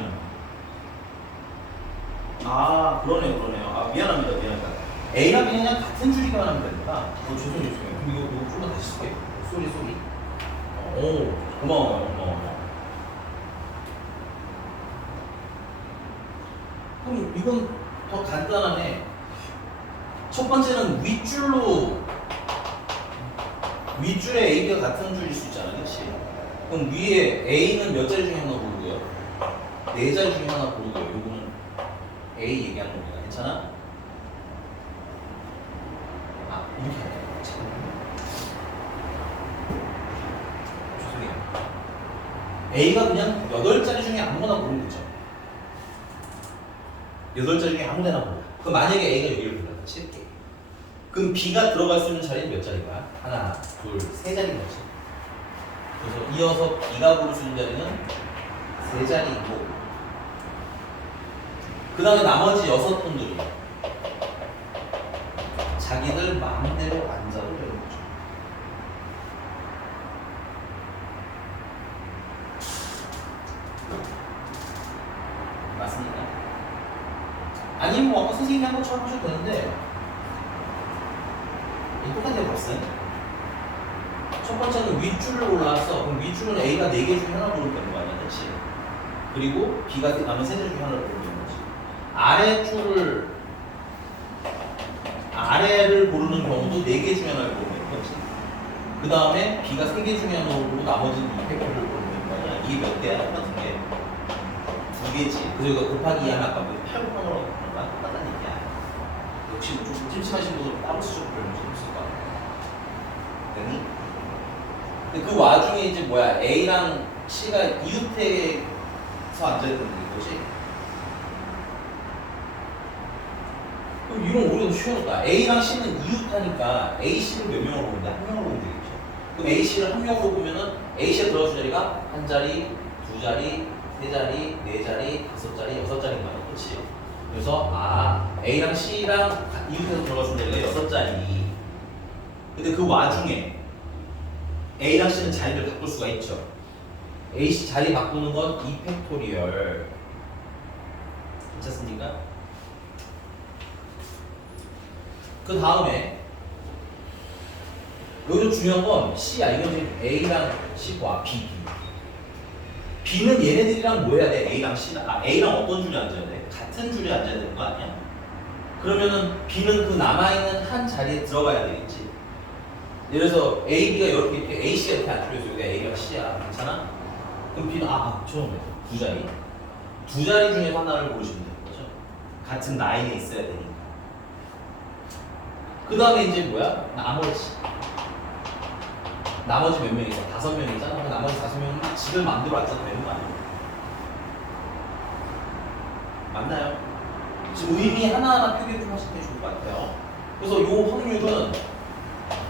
그러네요. 미안합니다. A랑 B는 그냥 같은 줄이기만 하면 됩니다. 죄송해요. 그럼 이거 좀만 다시 쓸게. 쏘리. 고마워요. 그럼 이건 더 간단하네. 첫 번째는 윗줄에 A가 같은 줄일 수 있잖아, 그렇지? 그럼 위에 A는 몇 자리 중에 하나 고르고요? 네 자리 중에 하나 고르고요. 요거는 A 얘기하는 겁니다. 괜찮아? 이렇게 할게요. 죄송해요. A가 그냥 8자리 중에 아무거나 고르면 되죠. 8자리 중에 아무데나 고르. 그럼 만약에 A가 여기를 골랐다 칠게. 그럼 B가 들어갈 수 있는 자리는 몇 자리가? 하나, 둘, 세 자리인 거지. 그래서 이어서 B가 고를 수 있는 자리는 세 자리이고, 그 다음에 나머지 6분들이 자기들 마음대로 앉아도 되는 거죠. 맞습니까? 아니면 뭐 아까 선생님이 한 것처럼 하셔도 되는데 똑같아요. 벌써 첫 번째는 윗줄을 올라왔어. 그럼 윗줄은 A가 4개 중에 하나 고르면 되는 거 아니야, 그렇지? 그리고 B가 남은 3개 중에 하나를 고르면 되는 거지. 아래를 고르는 경우도 4개 중에 하나를 고르면 되는 거지. 그 다음에 B가 3개 중에 하나를 고르고 나머지는 2팩토리를 고르면 되는 거 아니야. 이게 몇 개야? 똑같은 게 2개지. 그래서 이거 곱하기 2하면 아까 8곱하기로 하는 거야. 똑같다는 얘기야. 역시 좀 찜찜하신 분들은 따로 쓰셔도 별로 재밌을 것 같아. 되니? 근데 그 와중에 이제 뭐야, A랑 C가 이웃에서 앉아있다는 거지. 그럼 이런 오류도 쉬워졌다. A랑 C는 이웃하니까 A, C를 몇 명으로 보는데? 한 명으로 보면 되겠죠. 그럼 A, C를 한 명으로 보면은 A, C가 들어갈 자리가 한 자리, 두 자리, 세 자리, 네 자리, 다섯 자리, 여섯 자리인 거야. 그렇지? 그래서 A랑 C랑 이웃해서 들어갈 수 있는 자리가 6자리. 근데 그 와중에 A랑 C는 자리를 바꿀 수가 있죠. A, C 자리 바꾸는 건 2팩토리얼. 괜찮습니까? 그 다음에 여기서 중요한 건 C야. 이건 지금 A랑 C과 B. B는 얘네들이랑 뭐 해야 돼? A랑 C랑 A랑 어떤 줄에 앉아야 돼? 같은 줄에 앉아야 되는 거 아니야? 그러면은 B는 그 남아있는 한 자리에 들어가야 되겠지. 예를 들어서 A, B가 이렇게 A, C가 이렇게 앉혀져 있어. 여기가 A랑 C야. 괜찮아? 그럼 B는 처음에 두 자리. 두 자리 중에서 하나를 고르시면 되는 거죠. 같은 라인에 있어야 되니까. 그 다음에 이제 뭐야? 나머지 몇 명이서 5명이잖아. 그럼 나머지 5명은 집을 만들어 앉아도 되는 거 아니야? 맞나요? 지금 의미 하나하나 표기 좀 하시는 게 좋을 것 같아요. 그래서 요 확률은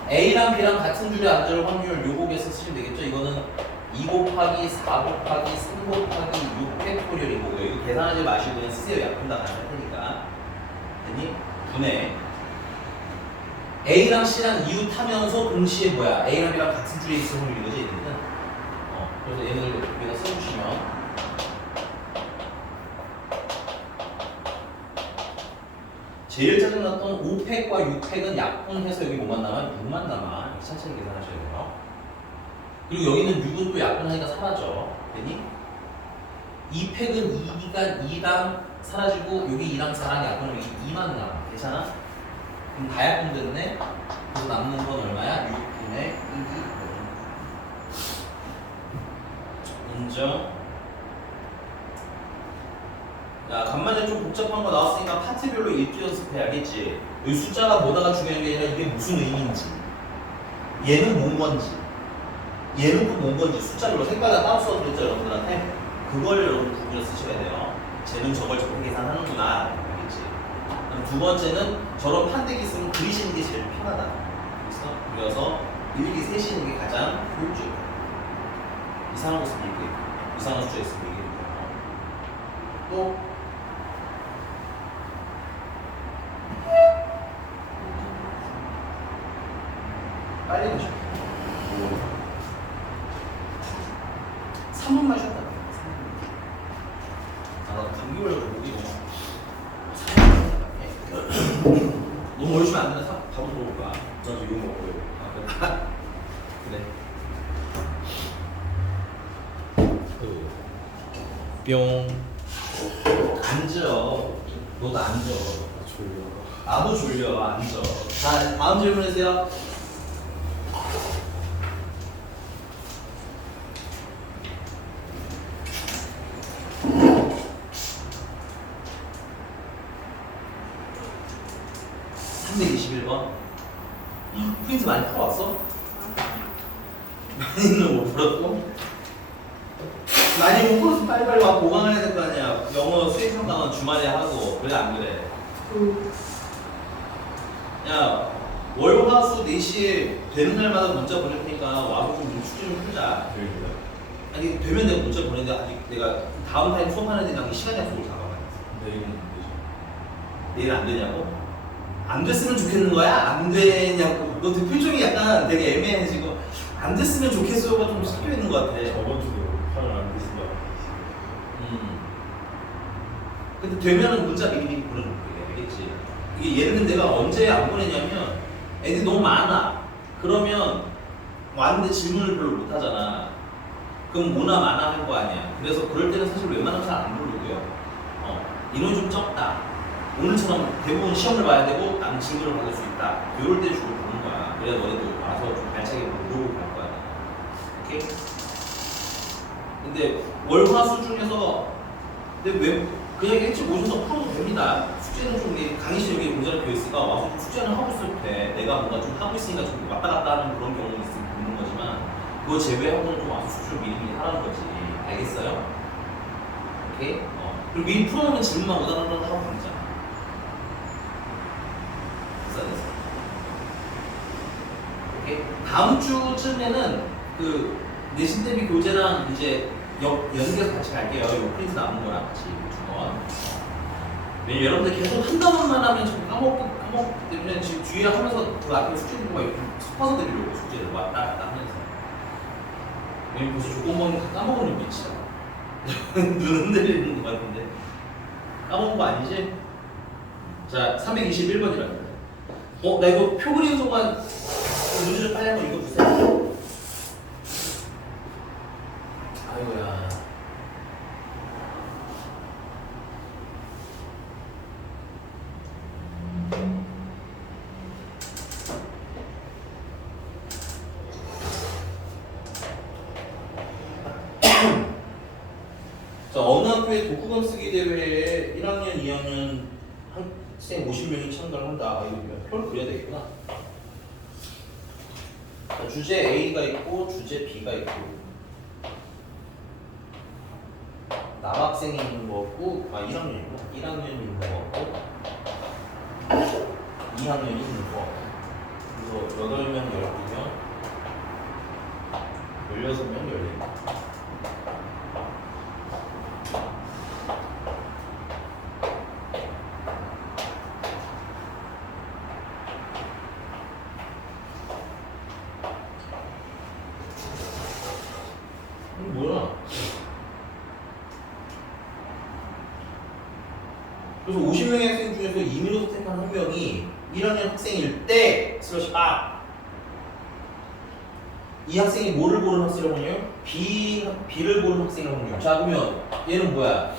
A랑 B랑 같은 줄에 앉을 확률 요곡에서 쓰시면 되겠죠. 이거는 2 곱하기 4 곱하기 3 곱하기 6팩토리얼이고, 이거 계산하지 마시고 그냥 쓰세요. 약분 다 가능할 테니까. 됐니? 분해. A랑 C랑 이웃하면서 동시에 뭐야? A랑 B랑 같은 줄에 있을 확률인 거지, 얘네는. 그래서 얘네들 여기다 써주시면 제일 짜증났던 5팩과 6팩은 약분해서 여기 뭐만 남아? 6만 남아. 이렇게 천천히 계산하셔야 돼요. 그리고 여기는 6은 또 약분하니까 사라져. 되니? 2팩은 2가 2랑 사라지고 여기 2랑 4랑 약분하면 2만 남아. 괜찮아? 그럼 다 약분됐네? 그래서 남는 건 얼마야? 6분의 1이 인정. 야, 간만에 좀 복잡한 거 나왔으니까 파트별로 일주 연습해야겠지. 이 숫자가 뭐다가 중요한 게 아니라 이게 무슨 의미인지, 얘는 뭔 건지, 얘는 또 뭔 건지 숫자별로 색깔을 따로 써서 그랬죠 여러분들한테. 그걸 여러분 구분해서 쓰셔야 돼요. 쟤는 저걸 저렇게 계산하는구나. 알겠지? 그럼 두 번째는 저런 판대기 쓰면 그리시는 게 제일 편하다. 그래서 일기 세시는 게 가장 효율적이다. 이상한 거 쓰면 얘기해. 이상한 숫자 있으면 얘기해. 또 빨리 가셔. 3분만 쉬었다. 나 감기 걸려서 목이 너무 오래 쉬면 안 되나? 밥을 먹을 거야. 나도 이거 먹고요. 그래. 뿅. 앉아. 너도 앉아. 졸려. 나도 졸려. 앉아. 자, 다음 질문 해주세요. 프린트 많이 풀어왔어? 많이는 못 풀었고? 많이 못 풀어서 빨리빨리 와 보강을 해야 될 거 아니야. 영어 수익 상담은 주말에 하고. 그래 안 그래? 야, 월, 화, 수 4시에 되는 날마다 문자 보낼 테니까 와서 좀 숙제 좀 풀자. 아니 되면 내가 문자 보내는데 아직 내가 다음 타임 수업하는 데 난 시간 약속을 잡아가야 돼. 내일은 안 되죠. 내일 안 되냐고? 안 됐으면 좋겠는 거야? 안 되냐고? 너 표정이 약간 되게 애매해 지금. 안 됐으면 좋겠어요가 좀 섞여 있는 것 같아. 저번 주도 화를 안 됐으면. 근데 되면은 문자 미리 보내놓을게. 알겠지? 이게 예를 들면 내가 언제 안 보내냐면 애들이 너무 많아. 그러면 왔는데 질문을 별로 못 하잖아. 그럼 뭐나 많아 할 거 아니야. 그래서 그럴 때는 사실 웬만하면 잘 안 부르고요. 인원이 좀 적다. 오늘처럼 대부분 시험을 봐야 되고 나는 질문을 받을 수 있다. 이럴 때 주로 보는 거야. 그래야 너희도 와서 좀 발차기 물어보고 갈 거야. 오케이? 근데 월화수 중에서 근데 왜 그냥 일찍 오셔서 풀어도 됩니다. 숙제는 좀 강의실 여기 모자라게 있으니까 와서 좀 숙제는 하고 있어도 돼. 내가 뭔가 좀 하고 있으니까 좀 왔다 갔다 하는 그런 경험이 있으면 듣는 거지만 그거 제외하고는 좀 와서 숙제를 미리미리 하라는 거지. 알겠어요? 오케이? 그리고 미리 풀어놓으면 질문만 오다가다 하고 가자. 오케이? 다음 주쯤에는 그 내신 대비 교재랑 이제 연계해서 같이 갈게요. 이 프린트 남은 거랑 같이 두 번. 왜냐면 여러분들 계속 한 단원만 하면 자꾸 까먹기 때문에 지금 뒤에 하면서 그 앞에 숙제 공부가 이렇게 섞어서 드리려고 숙제를 왔다 갔다 하면서. 왜냐면 벌써 조건번호 까먹은 위치야. 눈 흔들리는 것 같은데. 까먹은 거 아니지? 자, 321번이라. 나 이거 표 그리는 동안 문제 좀 빨리 한번 읽어주세요. 아이고야. 자, 어느 학교의 독후감 쓰기 대회에 1학년, 2학년 학생 50명이 참가를 한다. 이거 표를 그려야 되겠구나. 자, 주제 A가 있고 주제 B가 있고 남학생이 있는 거 같고 1학년이고 1학년이 있는 거 같고 2학년이 있는 거 같고 그래서 8명, 12명 16명, 14명 뭐야? 그래서 50명의 학생 중에서 임의로 선택한 한 명이 1학년 학생일 때 슬러시 이 학생이 뭐를 고른 학생이라고 하냐? B를 고른 학생이라고 하냐? 자 그러면 얘는 뭐야?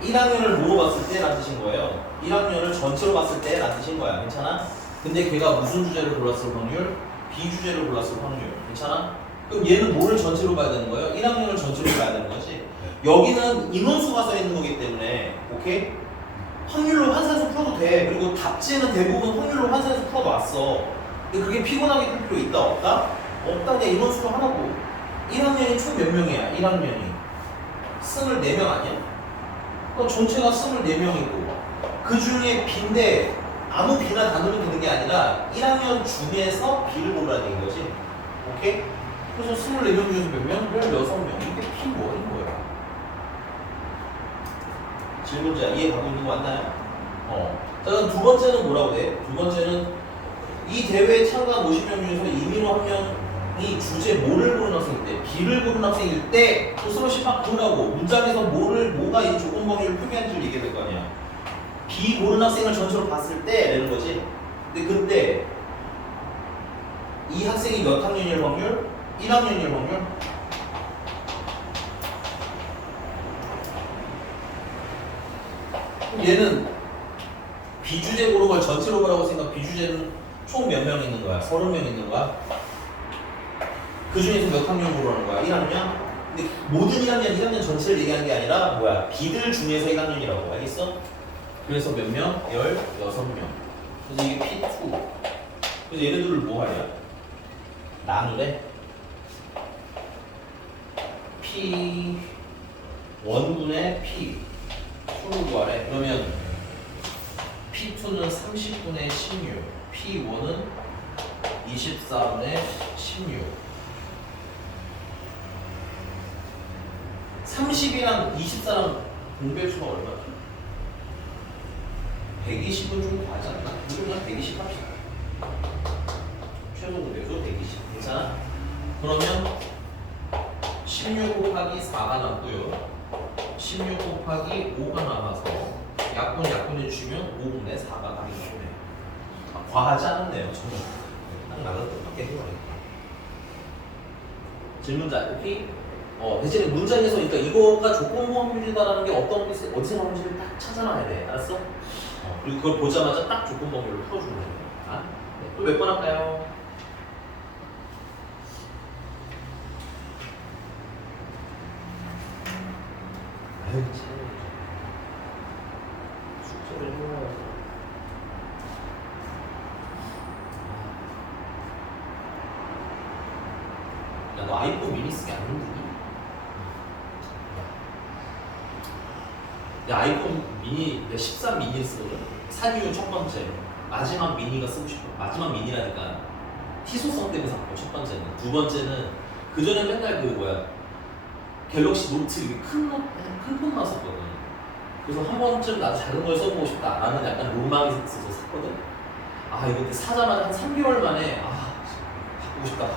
1학년을 뭐로 봤을 때라는 뜻인 거예요. 1학년을 전체로 봤을 때라는 뜻인 거야. 괜찮아? 근데 걔가 무슨 주제를 골랐을 확률? B 주제를 골랐을 확률. 괜찮아? 그럼 얘는 뭐를 전체로 봐야 되는 거예요? 1학년을 전체로 봐야 되는 거지. 여기는 인원수가 써 있는 거기 때문에 오케이? 확률로 환산해서 풀어도 돼. 그리고 답지에는 대부분 확률로 환산해서 풀어도 왔어. 근데 그게 피곤하게 풀 필요 있다 없다? 없다. 그냥 인원수가 하나고 1학년이 총 몇 명이야? 1학년이 24명 아니야? 그럼 전체가 24명이고 그 중에 B인데 아무 B나 다 넣으면 되는 게 아니라 1학년 중에서 B를 고르라는 얘기인 거지. 오케이? 그래서 24명 중에서 몇 명? 16명. 이게 P1인 거야. 질문자 이해가고 있는 거 맞나요? 자 그럼 두 번째는 뭐라고 돼? 두 번째는 이 대회에 참가한 50명 중에서 이민호 한 명이 주제 뭐를 고른 학생일 때 B를 고른 학생일 때 스스로 심박 그라고 문장에서 뭐가 이 조건 범위를 표기하는지를 얘기해야 될 거 아니야. B 고른 학생을 전체로 봤을 때 라는 거지. 근데 그때 이 학생이 몇 학년일 확률? 1학년일 확률? 얘는 비주제 고른 걸 전체로 보라고 생각. 비주제는 총 몇 명 있는 거야? 30명 있는 거야? 그 중에서 몇 학년 고르는 거야? 1학년? 근데 모든 1학년 전체를 얘기하는 게 아니라 뭐야? B들 중에서 1학년이라고. 알겠어? 그래서 몇 명? 16명. 그래서 이게 P2. 그래서 얘네들을 뭐 하냐? 나누래. P1분의 P2를 구하래. 그러면 P2는 30분의 16, P1은 24분의 16. 30이랑 24랑 공배수가 얼마죠? 120은 좀 과하지 않나? 그냥 120 합시다. 최소 공배수 120. 괜찮아? 그러면 16 곱하기 4가 남고요. 16 곱하기 5가 남아서 약분 해주시면 5분의 4가 답이 나오네요. 과하지 않았네요. 저는 딱 나가서 똑같게 해버리니까. 질문자 오케이? 대신에 문장에서 그러니까 이거가 조건 범위다라는 게 어디서 나오는지를 딱 찾아놔야 돼. 알았어? 그리고 그걸 보자마자 딱 조건 범위를 풀어주는 거야. 아? 네. 또 몇 번 할까요? 아유 참. 숙제를 해와서. 야, 너 아이폰 미니 쓰기 안 힘드니? 야, 아이폰 미니, 13 미니 쓰거든? 산 이유 첫 번째. 마지막 미니가 쓰고 싶어. 마지막 미니라니까. 희소성 때문에 샀고, 첫 번째는. 두 번째는, 그 전에 맨날 갤럭시 노트 이렇게 큰 폰 나왔었거든. 그래서 한 번쯤 나도 작은 걸 써보고 싶다. 라는 약간 로망이 있어서 샀거든? 아, 이거 근데 사자마자 한 3개월 만에, 바꾸고 싶다.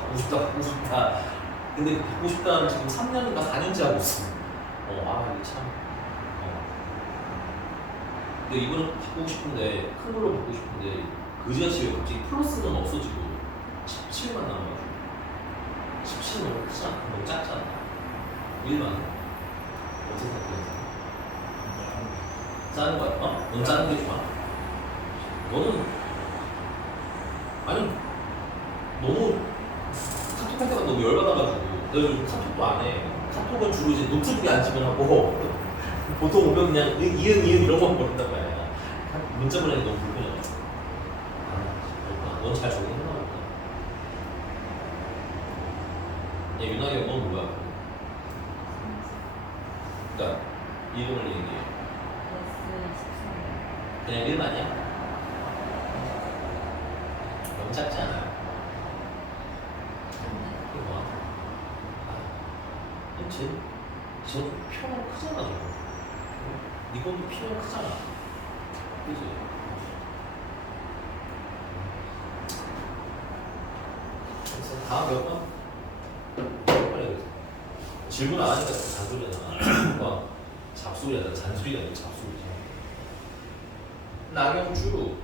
근데 그 바꾸고 싶다는 지금 3년인가 4년째 하고 있어. 이게 참. 근데 이거는 바꾸고 싶은데, 큰 걸로 바꾸고 싶은데, 그지같이 왜 갑자기 플러스는 없어지고, 17만 남아가지고. 17은 너무 크지 않아? 너무 작지 않아? 1만. 어떻게 생각해? 작은 거야? 넌 작은 게 좋아? 너는, 아니, 너무 카톡 할 때가 너무 열받아가지고 내가 요즘 카톡도 안 해. 카톡은 주로 이제 노트북에 안 집어넣고 보통 오면 그냥 이응 이런 거 보낸단 말이야. 문자 보내는 게 너무 불편해. 넌 잘 적응했나 보다. 야 윤학이 넌 뭐야? 그러니까 이름을 얘기해. 그냥 1만이야? 너무 작지 않아요? 저 표는 크잖아 저거. 니건도 표는 크잖아. 그치? 그래서 다음 몇 번? 빨리 질문 안 하니까 다 소리잖아. 자 잡소리가 아니라 잔소리가 아니라 잡소리죠. 나경주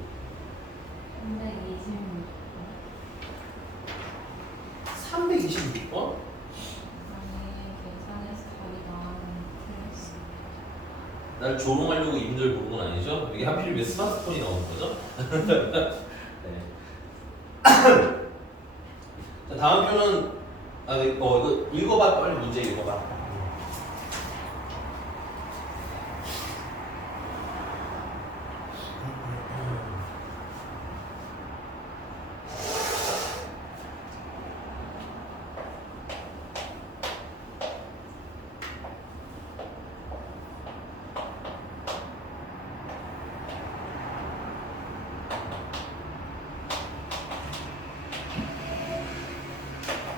326번. 326번? 아니 계산해서 거의 나왔는데 틀렸어. 날 조롱하려고 임들 부른 건 아니죠? 이게 하필 왜 스마트폰이 나오는 거죠? 네. 자, 다음 표는 이거 읽어봐. 빨리 문제 읽어봐.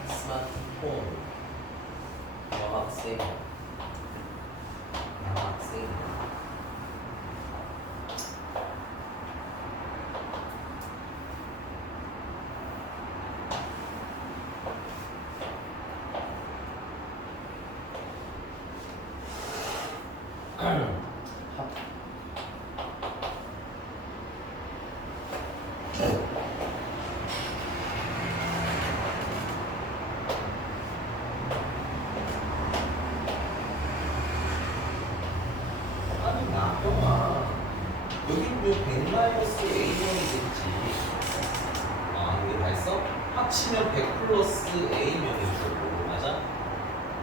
스마트폰 여학생 아니 나경아 여기 왜 100 마이너스 A명이겠지. 아 이게 다 했어? 합치면 100 플러스 A명이고 맞아?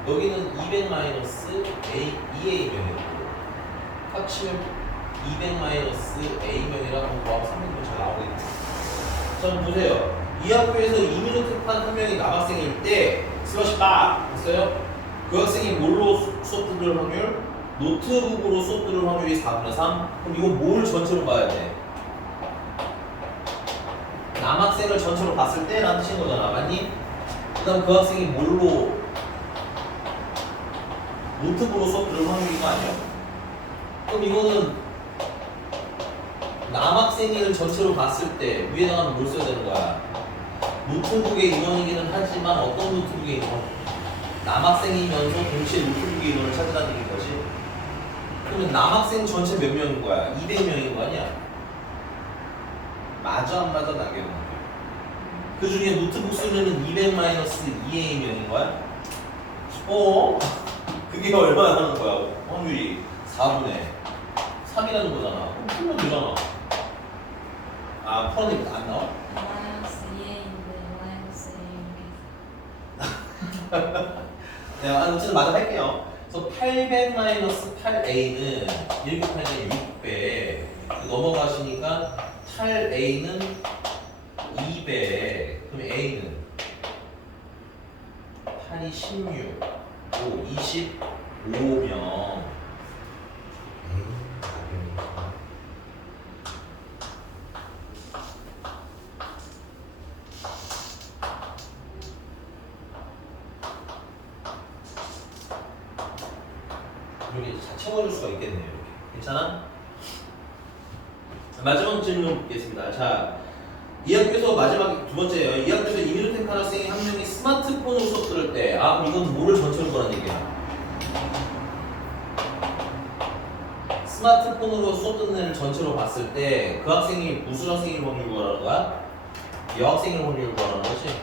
여기는 200 마이너스 A명이고 합치면 200 마이너스 A명이라고 고합 300명 잘 나오겠지. 자 보세요. 이 학교에서 이민호 특판 한 명이 남학생일 때 슬러시 빡 했어요. 그 학생이 뭘로 수업 들을 확률? 노트북으로 수업 들을 확률이 4분의 3? 그럼 이거 뭘 전체로 봐야 돼? 남학생을 전체로 봤을 때 라는 뜻인 거잖아. 맞니? 그 다음 그 학생이 뭘로 노트북으로 수업 들을 확률이가 아니야? 그럼 이거는 남학생을 전체로 봤을 때 위에다가는 뭘 써야 되는 거야? 노트북의 인원이기는 하지만 어떤 노트북의 인원? 남학생이면서 동시에 노트북의 인원을 찾으라는 얘기인 거지. 그러면 남학생 전체 몇 명인 거야? 200명인 거 아니야? 맞아 안 맞아 나경원? 그 중에 노트북 수는 200 마이너스 2의 명인 거야? 그게 얼마나 하는 거야? 확률이 4분의 3이라는 거잖아. 그럼 풀면 되잖아. 아 풀었는데 안 나와? 마이너스 2A인데 마이너스 A인데. 네, 아무튼 맞아 할게요. 그래서 800 마이너스 8A는 1 곱하기 6배 넘어가시니까 8A는 2배. 그럼 A는 8이 16, 5, 25명. 이렇게 다 채워줄 수가 있겠네요. 이렇게. 괜찮아? 마지막 질문 보겠습니다. 자, 이 학교에서 마지막 두 번째예요. 이 학교에서 이민호택 학생이 한 명이 스마트폰으로 수업 들을 때, 그럼 이건 뭐를 전체로 보라는 얘기야? 스마트폰으로 수업 듣는 애를 전체로 봤을 때 그 학생이 무슨 학생일 확률 구하라는 거야? 여학생일 확률 구하라는 거지?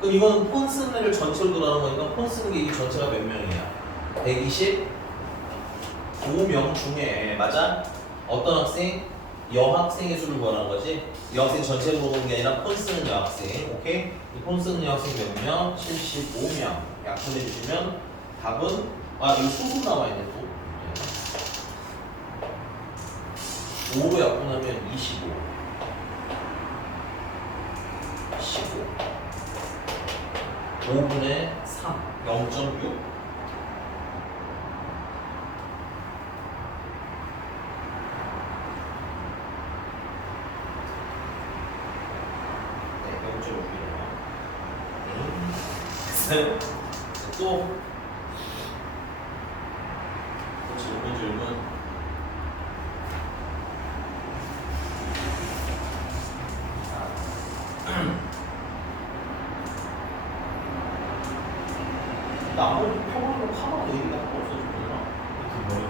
그럼 이거는 폰 쓰는 애를 전체로 구하라는 거니까 폰 쓰는 게 이 전체가 몇 명이야? 125명 중에 맞아? 어떤 학생? 여학생의 수를 구하라는 거지? 여학생 전체로 보는 게 아니라 폰 쓰는 여학생. 오케이? 이 폰 쓰는 여학생 몇 명? 75명. 약분해 주시면 답은 이거 소수 나와 있네 또. 5로 약분하면 25, 15, 5분의 3, 0.6. 네, 0.6이래요. 또 질문. 나머지 평균으로 하나도 의미가 없어지구나. 이렇게 머리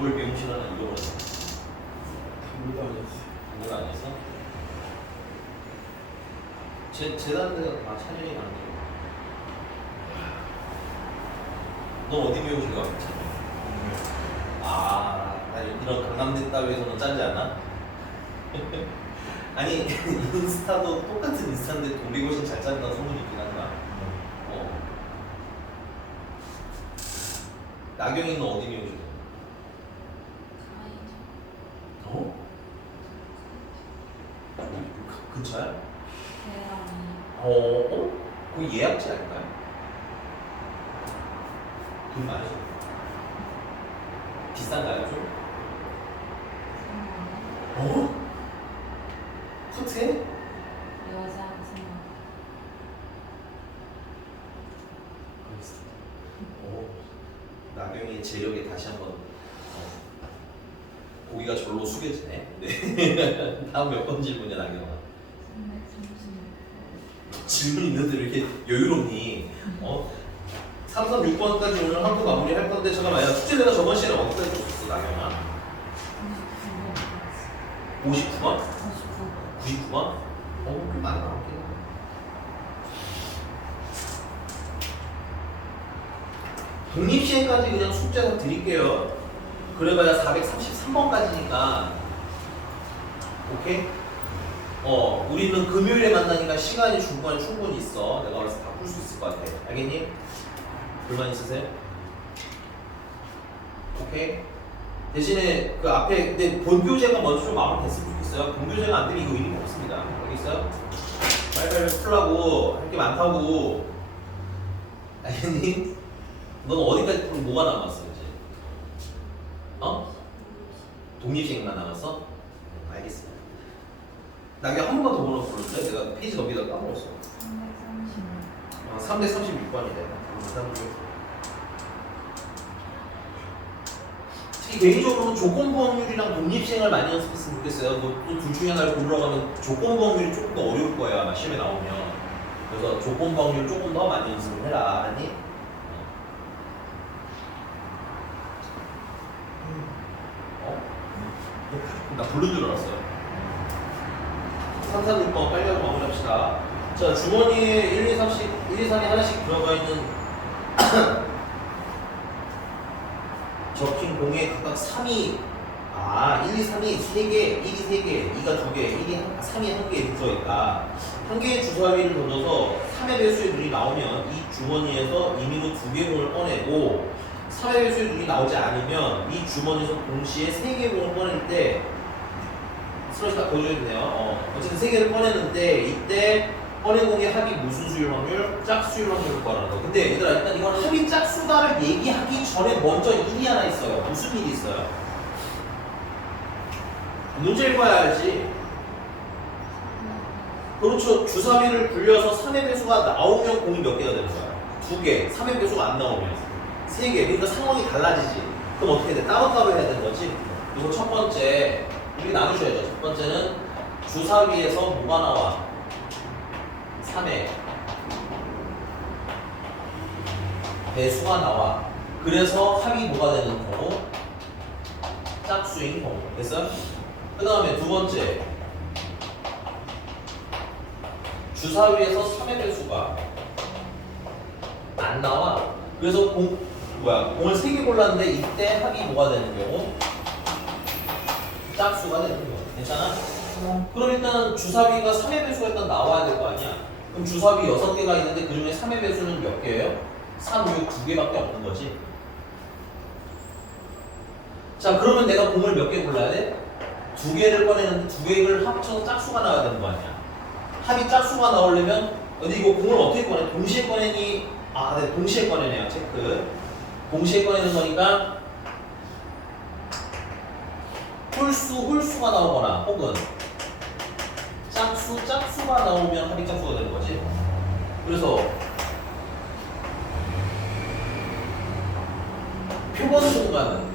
단골 미용실 하나 잃어버렸어. 아무도 안 했어. 단골 안 했어? 재단대가 차례이 가는 거. 너 어디 미용실 가? 나 이런 강남대 따위에서는 짜지 않아? 아니 인스타도 똑같은 인스타인데 동백이 훨씬 잘 짠다는 소문이 있긴 한다. 나경이는 어디 미용실 가? 가이죠. 근처야? 대란이. 거기 예약제 아닌가요? 돈 많이 줘. 비싼가요 좀? 3만 커트해? 여자 3만 나경이의 재력에 다시 한번 고기가 절로 숙여지네. 네. 다음 몇 번 질문이야 나경아? 336. 질문 있는데 왜 이렇게 여유롭니? 3, 3, 6번까지 오늘 한번 마무리할 건데 잠깐만 야 숙제 내가 저번 시간에 어디까지 줬었어 나경아? 39번. 59번? 99번. 99번? 꽤 많이 나왔긴 해. 독립시행까지 그냥 숙제는 드릴게요. 그래봐야 433번까지니까. 오케이? 우리는 금요일에 만나니까 시간이 중간에 충분히 있어. 내가 알아서 다 풀 수 있을 것 같아. 알겠니? 불만 있으세요? 오케이? 대신에 그 앞에 근데 본교재가 먼저 좀 마무리됐으면 좋겠어요. 본교재가 안 되면 이거 의미가 없습니다. 알겠어요? 빨리빨리 풀라고 할 게 많다고. 알겠니? 넌 어디까지 풀고 뭐가 남았어 이제? 독립시행만 남았어? 알겠습니다. 나 그냥 한 번만 더 보러 부르는데 내가 페이지 넘기다가 까먹었어. 336. 336번이래. 특히 개인적으로는 조건부 확률이랑 독립시행을 많이 연습했으면 좋겠어요. 너둘 중에 하나를 고르라고 하면 조건부 확률이 조금 더 어려울 거야. 아마 시험에 나오면. 그래서 조건부 확률 조금 더 많이 연습을 해라. 알았니? 나 부른 줄 알았어요. 3, 4, 6번 빨리 하고 마무리합시다. 자, 주머니에 1, 2, 3이 하나씩 들어가 있는 적힌 공에 각각 3이 1, 2, 3이 3개, 1이 3개, 2가 2개, 3이 1개 들어있다. 한 개의 주사위를 던져서 3의 배수의 눈이 나오면 이 주머니에서 임의로 2개 공을 꺼내고 3의 배수의 눈이 나오지 않으면 이 주머니에서 동시에 3개의 공을 꺼낼 때 스러시 딱 보여줘야 되네요. 어쨌든 3개를 꺼내는데 이때 꺼낸 공의 합이 무슨 수율 확률? 짝수율 확률을 구하라는 거. 근데 얘들아 일단 이건 합이 짝수다를 얘기하기 전에 먼저 일이 하나 있어요. 무슨 일이 있어요? 문제를 봐야 알지. 그렇죠. 주사위를 굴려서 3의 배수가 나오면 공이 몇 개가 되는 거야? 2개. 3의 배수가 안 나오면 3개. 그러니까 상황이 달라지지. 그럼 어떻게 돼? 따로따로 해야 되는 거지. 그래서 첫 번째 우리 나누셔야죠. 첫 번째는 주사위에서 뭐가 나와? 3의 배수가 나와. 그래서 합이 뭐가 되는 경우? 짝수인 경우. 됐어요? 그 다음에 두 번째 주사위에서 3의 배수가 안 나와. 그래서 공을 3개 골랐는데 이때 합이 뭐가 되는 경우? 짝수가 되는 거야. 괜찮아? 그럼 일단 주사위가 3의 배수가 일단 나와야 될 거 아니야. 그럼 주사위 6개가 있는데 그 중에 3의 배수는 몇 개예요? 3, 6, 2개밖에 없는 거지. 자, 그러면 내가 공을 몇 개 골라야 돼? 2개를 꺼내는데 2개를 합쳐서 짝수가 나와야 되는 거 아니야. 합이 짝수가 나오려면 근데 이거 공을 어떻게 꺼내? 동시에 꺼내니? 네, 동시에 꺼내네요. 체크. 동시에 꺼내는 거니까 홀수가 나오거나 혹은 짝수가 나오면 합이 짝수가 되는 거지. 그래서 표본 순간은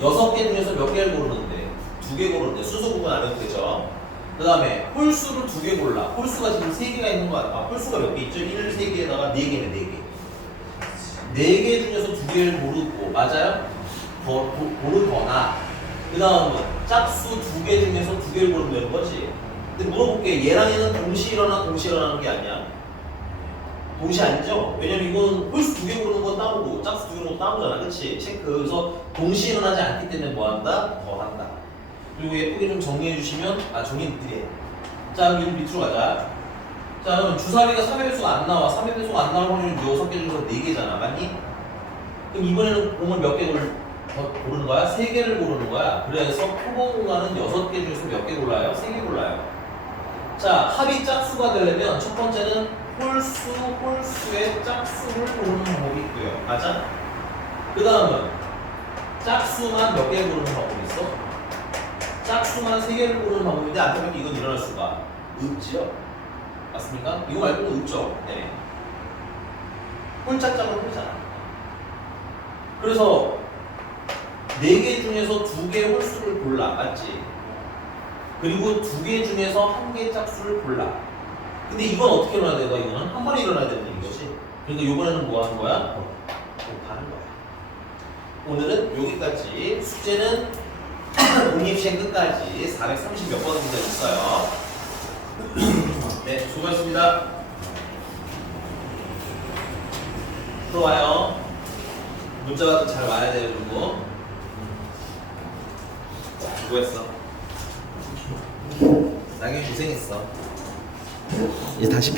6개 중에서 몇 개를 고르는데 2개 고르는데 순서 구분 안 해도 되죠. 그 다음에 홀수를 2개 골라. 홀수가 지금 3개가 있는 거 같아. 홀수가 몇 개 있죠? 1, 3개에다가 4개네 4개. 4개 중에서 2개를 고르고 맞아요? 고르거나 그 다음은 짝수 2개 중에서 2개를 고르면 되는 거지. 근데 물어볼게. 얘랑 얘는 동시에 일어나는 게 아니야. 동시에 아니죠? 왜냐면 이건 홀수 2개 고르는 건 따로고 짝수 2개 고르는 건 따로잖아. 그치? 체크. 그래서 동시에 일어나지 않기 때문에 뭐한다? 더한다. 그리고 예쁘게 좀 정리해 주시면 정리 느끼게. 자 그럼 밑으로 가자. 자 그럼 주사위가 3의 배수가 안 나와. 3의 배수가 안 나올 확률은 6개 중에서 4개잖아. 맞니? 그럼 이번에는 공을 몇 개 고르는 거야? 3개를 고르는 거야. 그래서 표본 공간은 6개 중에서 몇 개 골라요? 3개 골라요. 자, 합이 짝수가 되려면 첫 번째는 홀수의 짝수를 고르는 방법이 있고요. 맞아? 그 다음은 짝수만 몇 개 고르는 방법이 있어? 짝수만 3개를 고르는 방법인데 안타깝게 이건 일어날 수가 없지요. 맞습니까? 이거 말고는 없죠. 네. 홀짝짝을 풀잖아. 그래서 4개 중에서 2개 홀수를 골라. 맞지? 그리고 2개 중에서 1개 짝수를 골라. 근데 이건 어떻게 일어나야 돼? 이거는 한 번에 일어나야 되는 거지. 그러니까 이번에는 뭐 하는 거야? 곱하는 거야. 오늘은 여기까지. 숙제는 독립시행 끝까지 430 몇 번인가 있어요. 네, 수고하셨습니다. 들어와요. 문자가 잘 와야 돼요, 그리고. 수고했어. 나게 고생했어. 이제 다시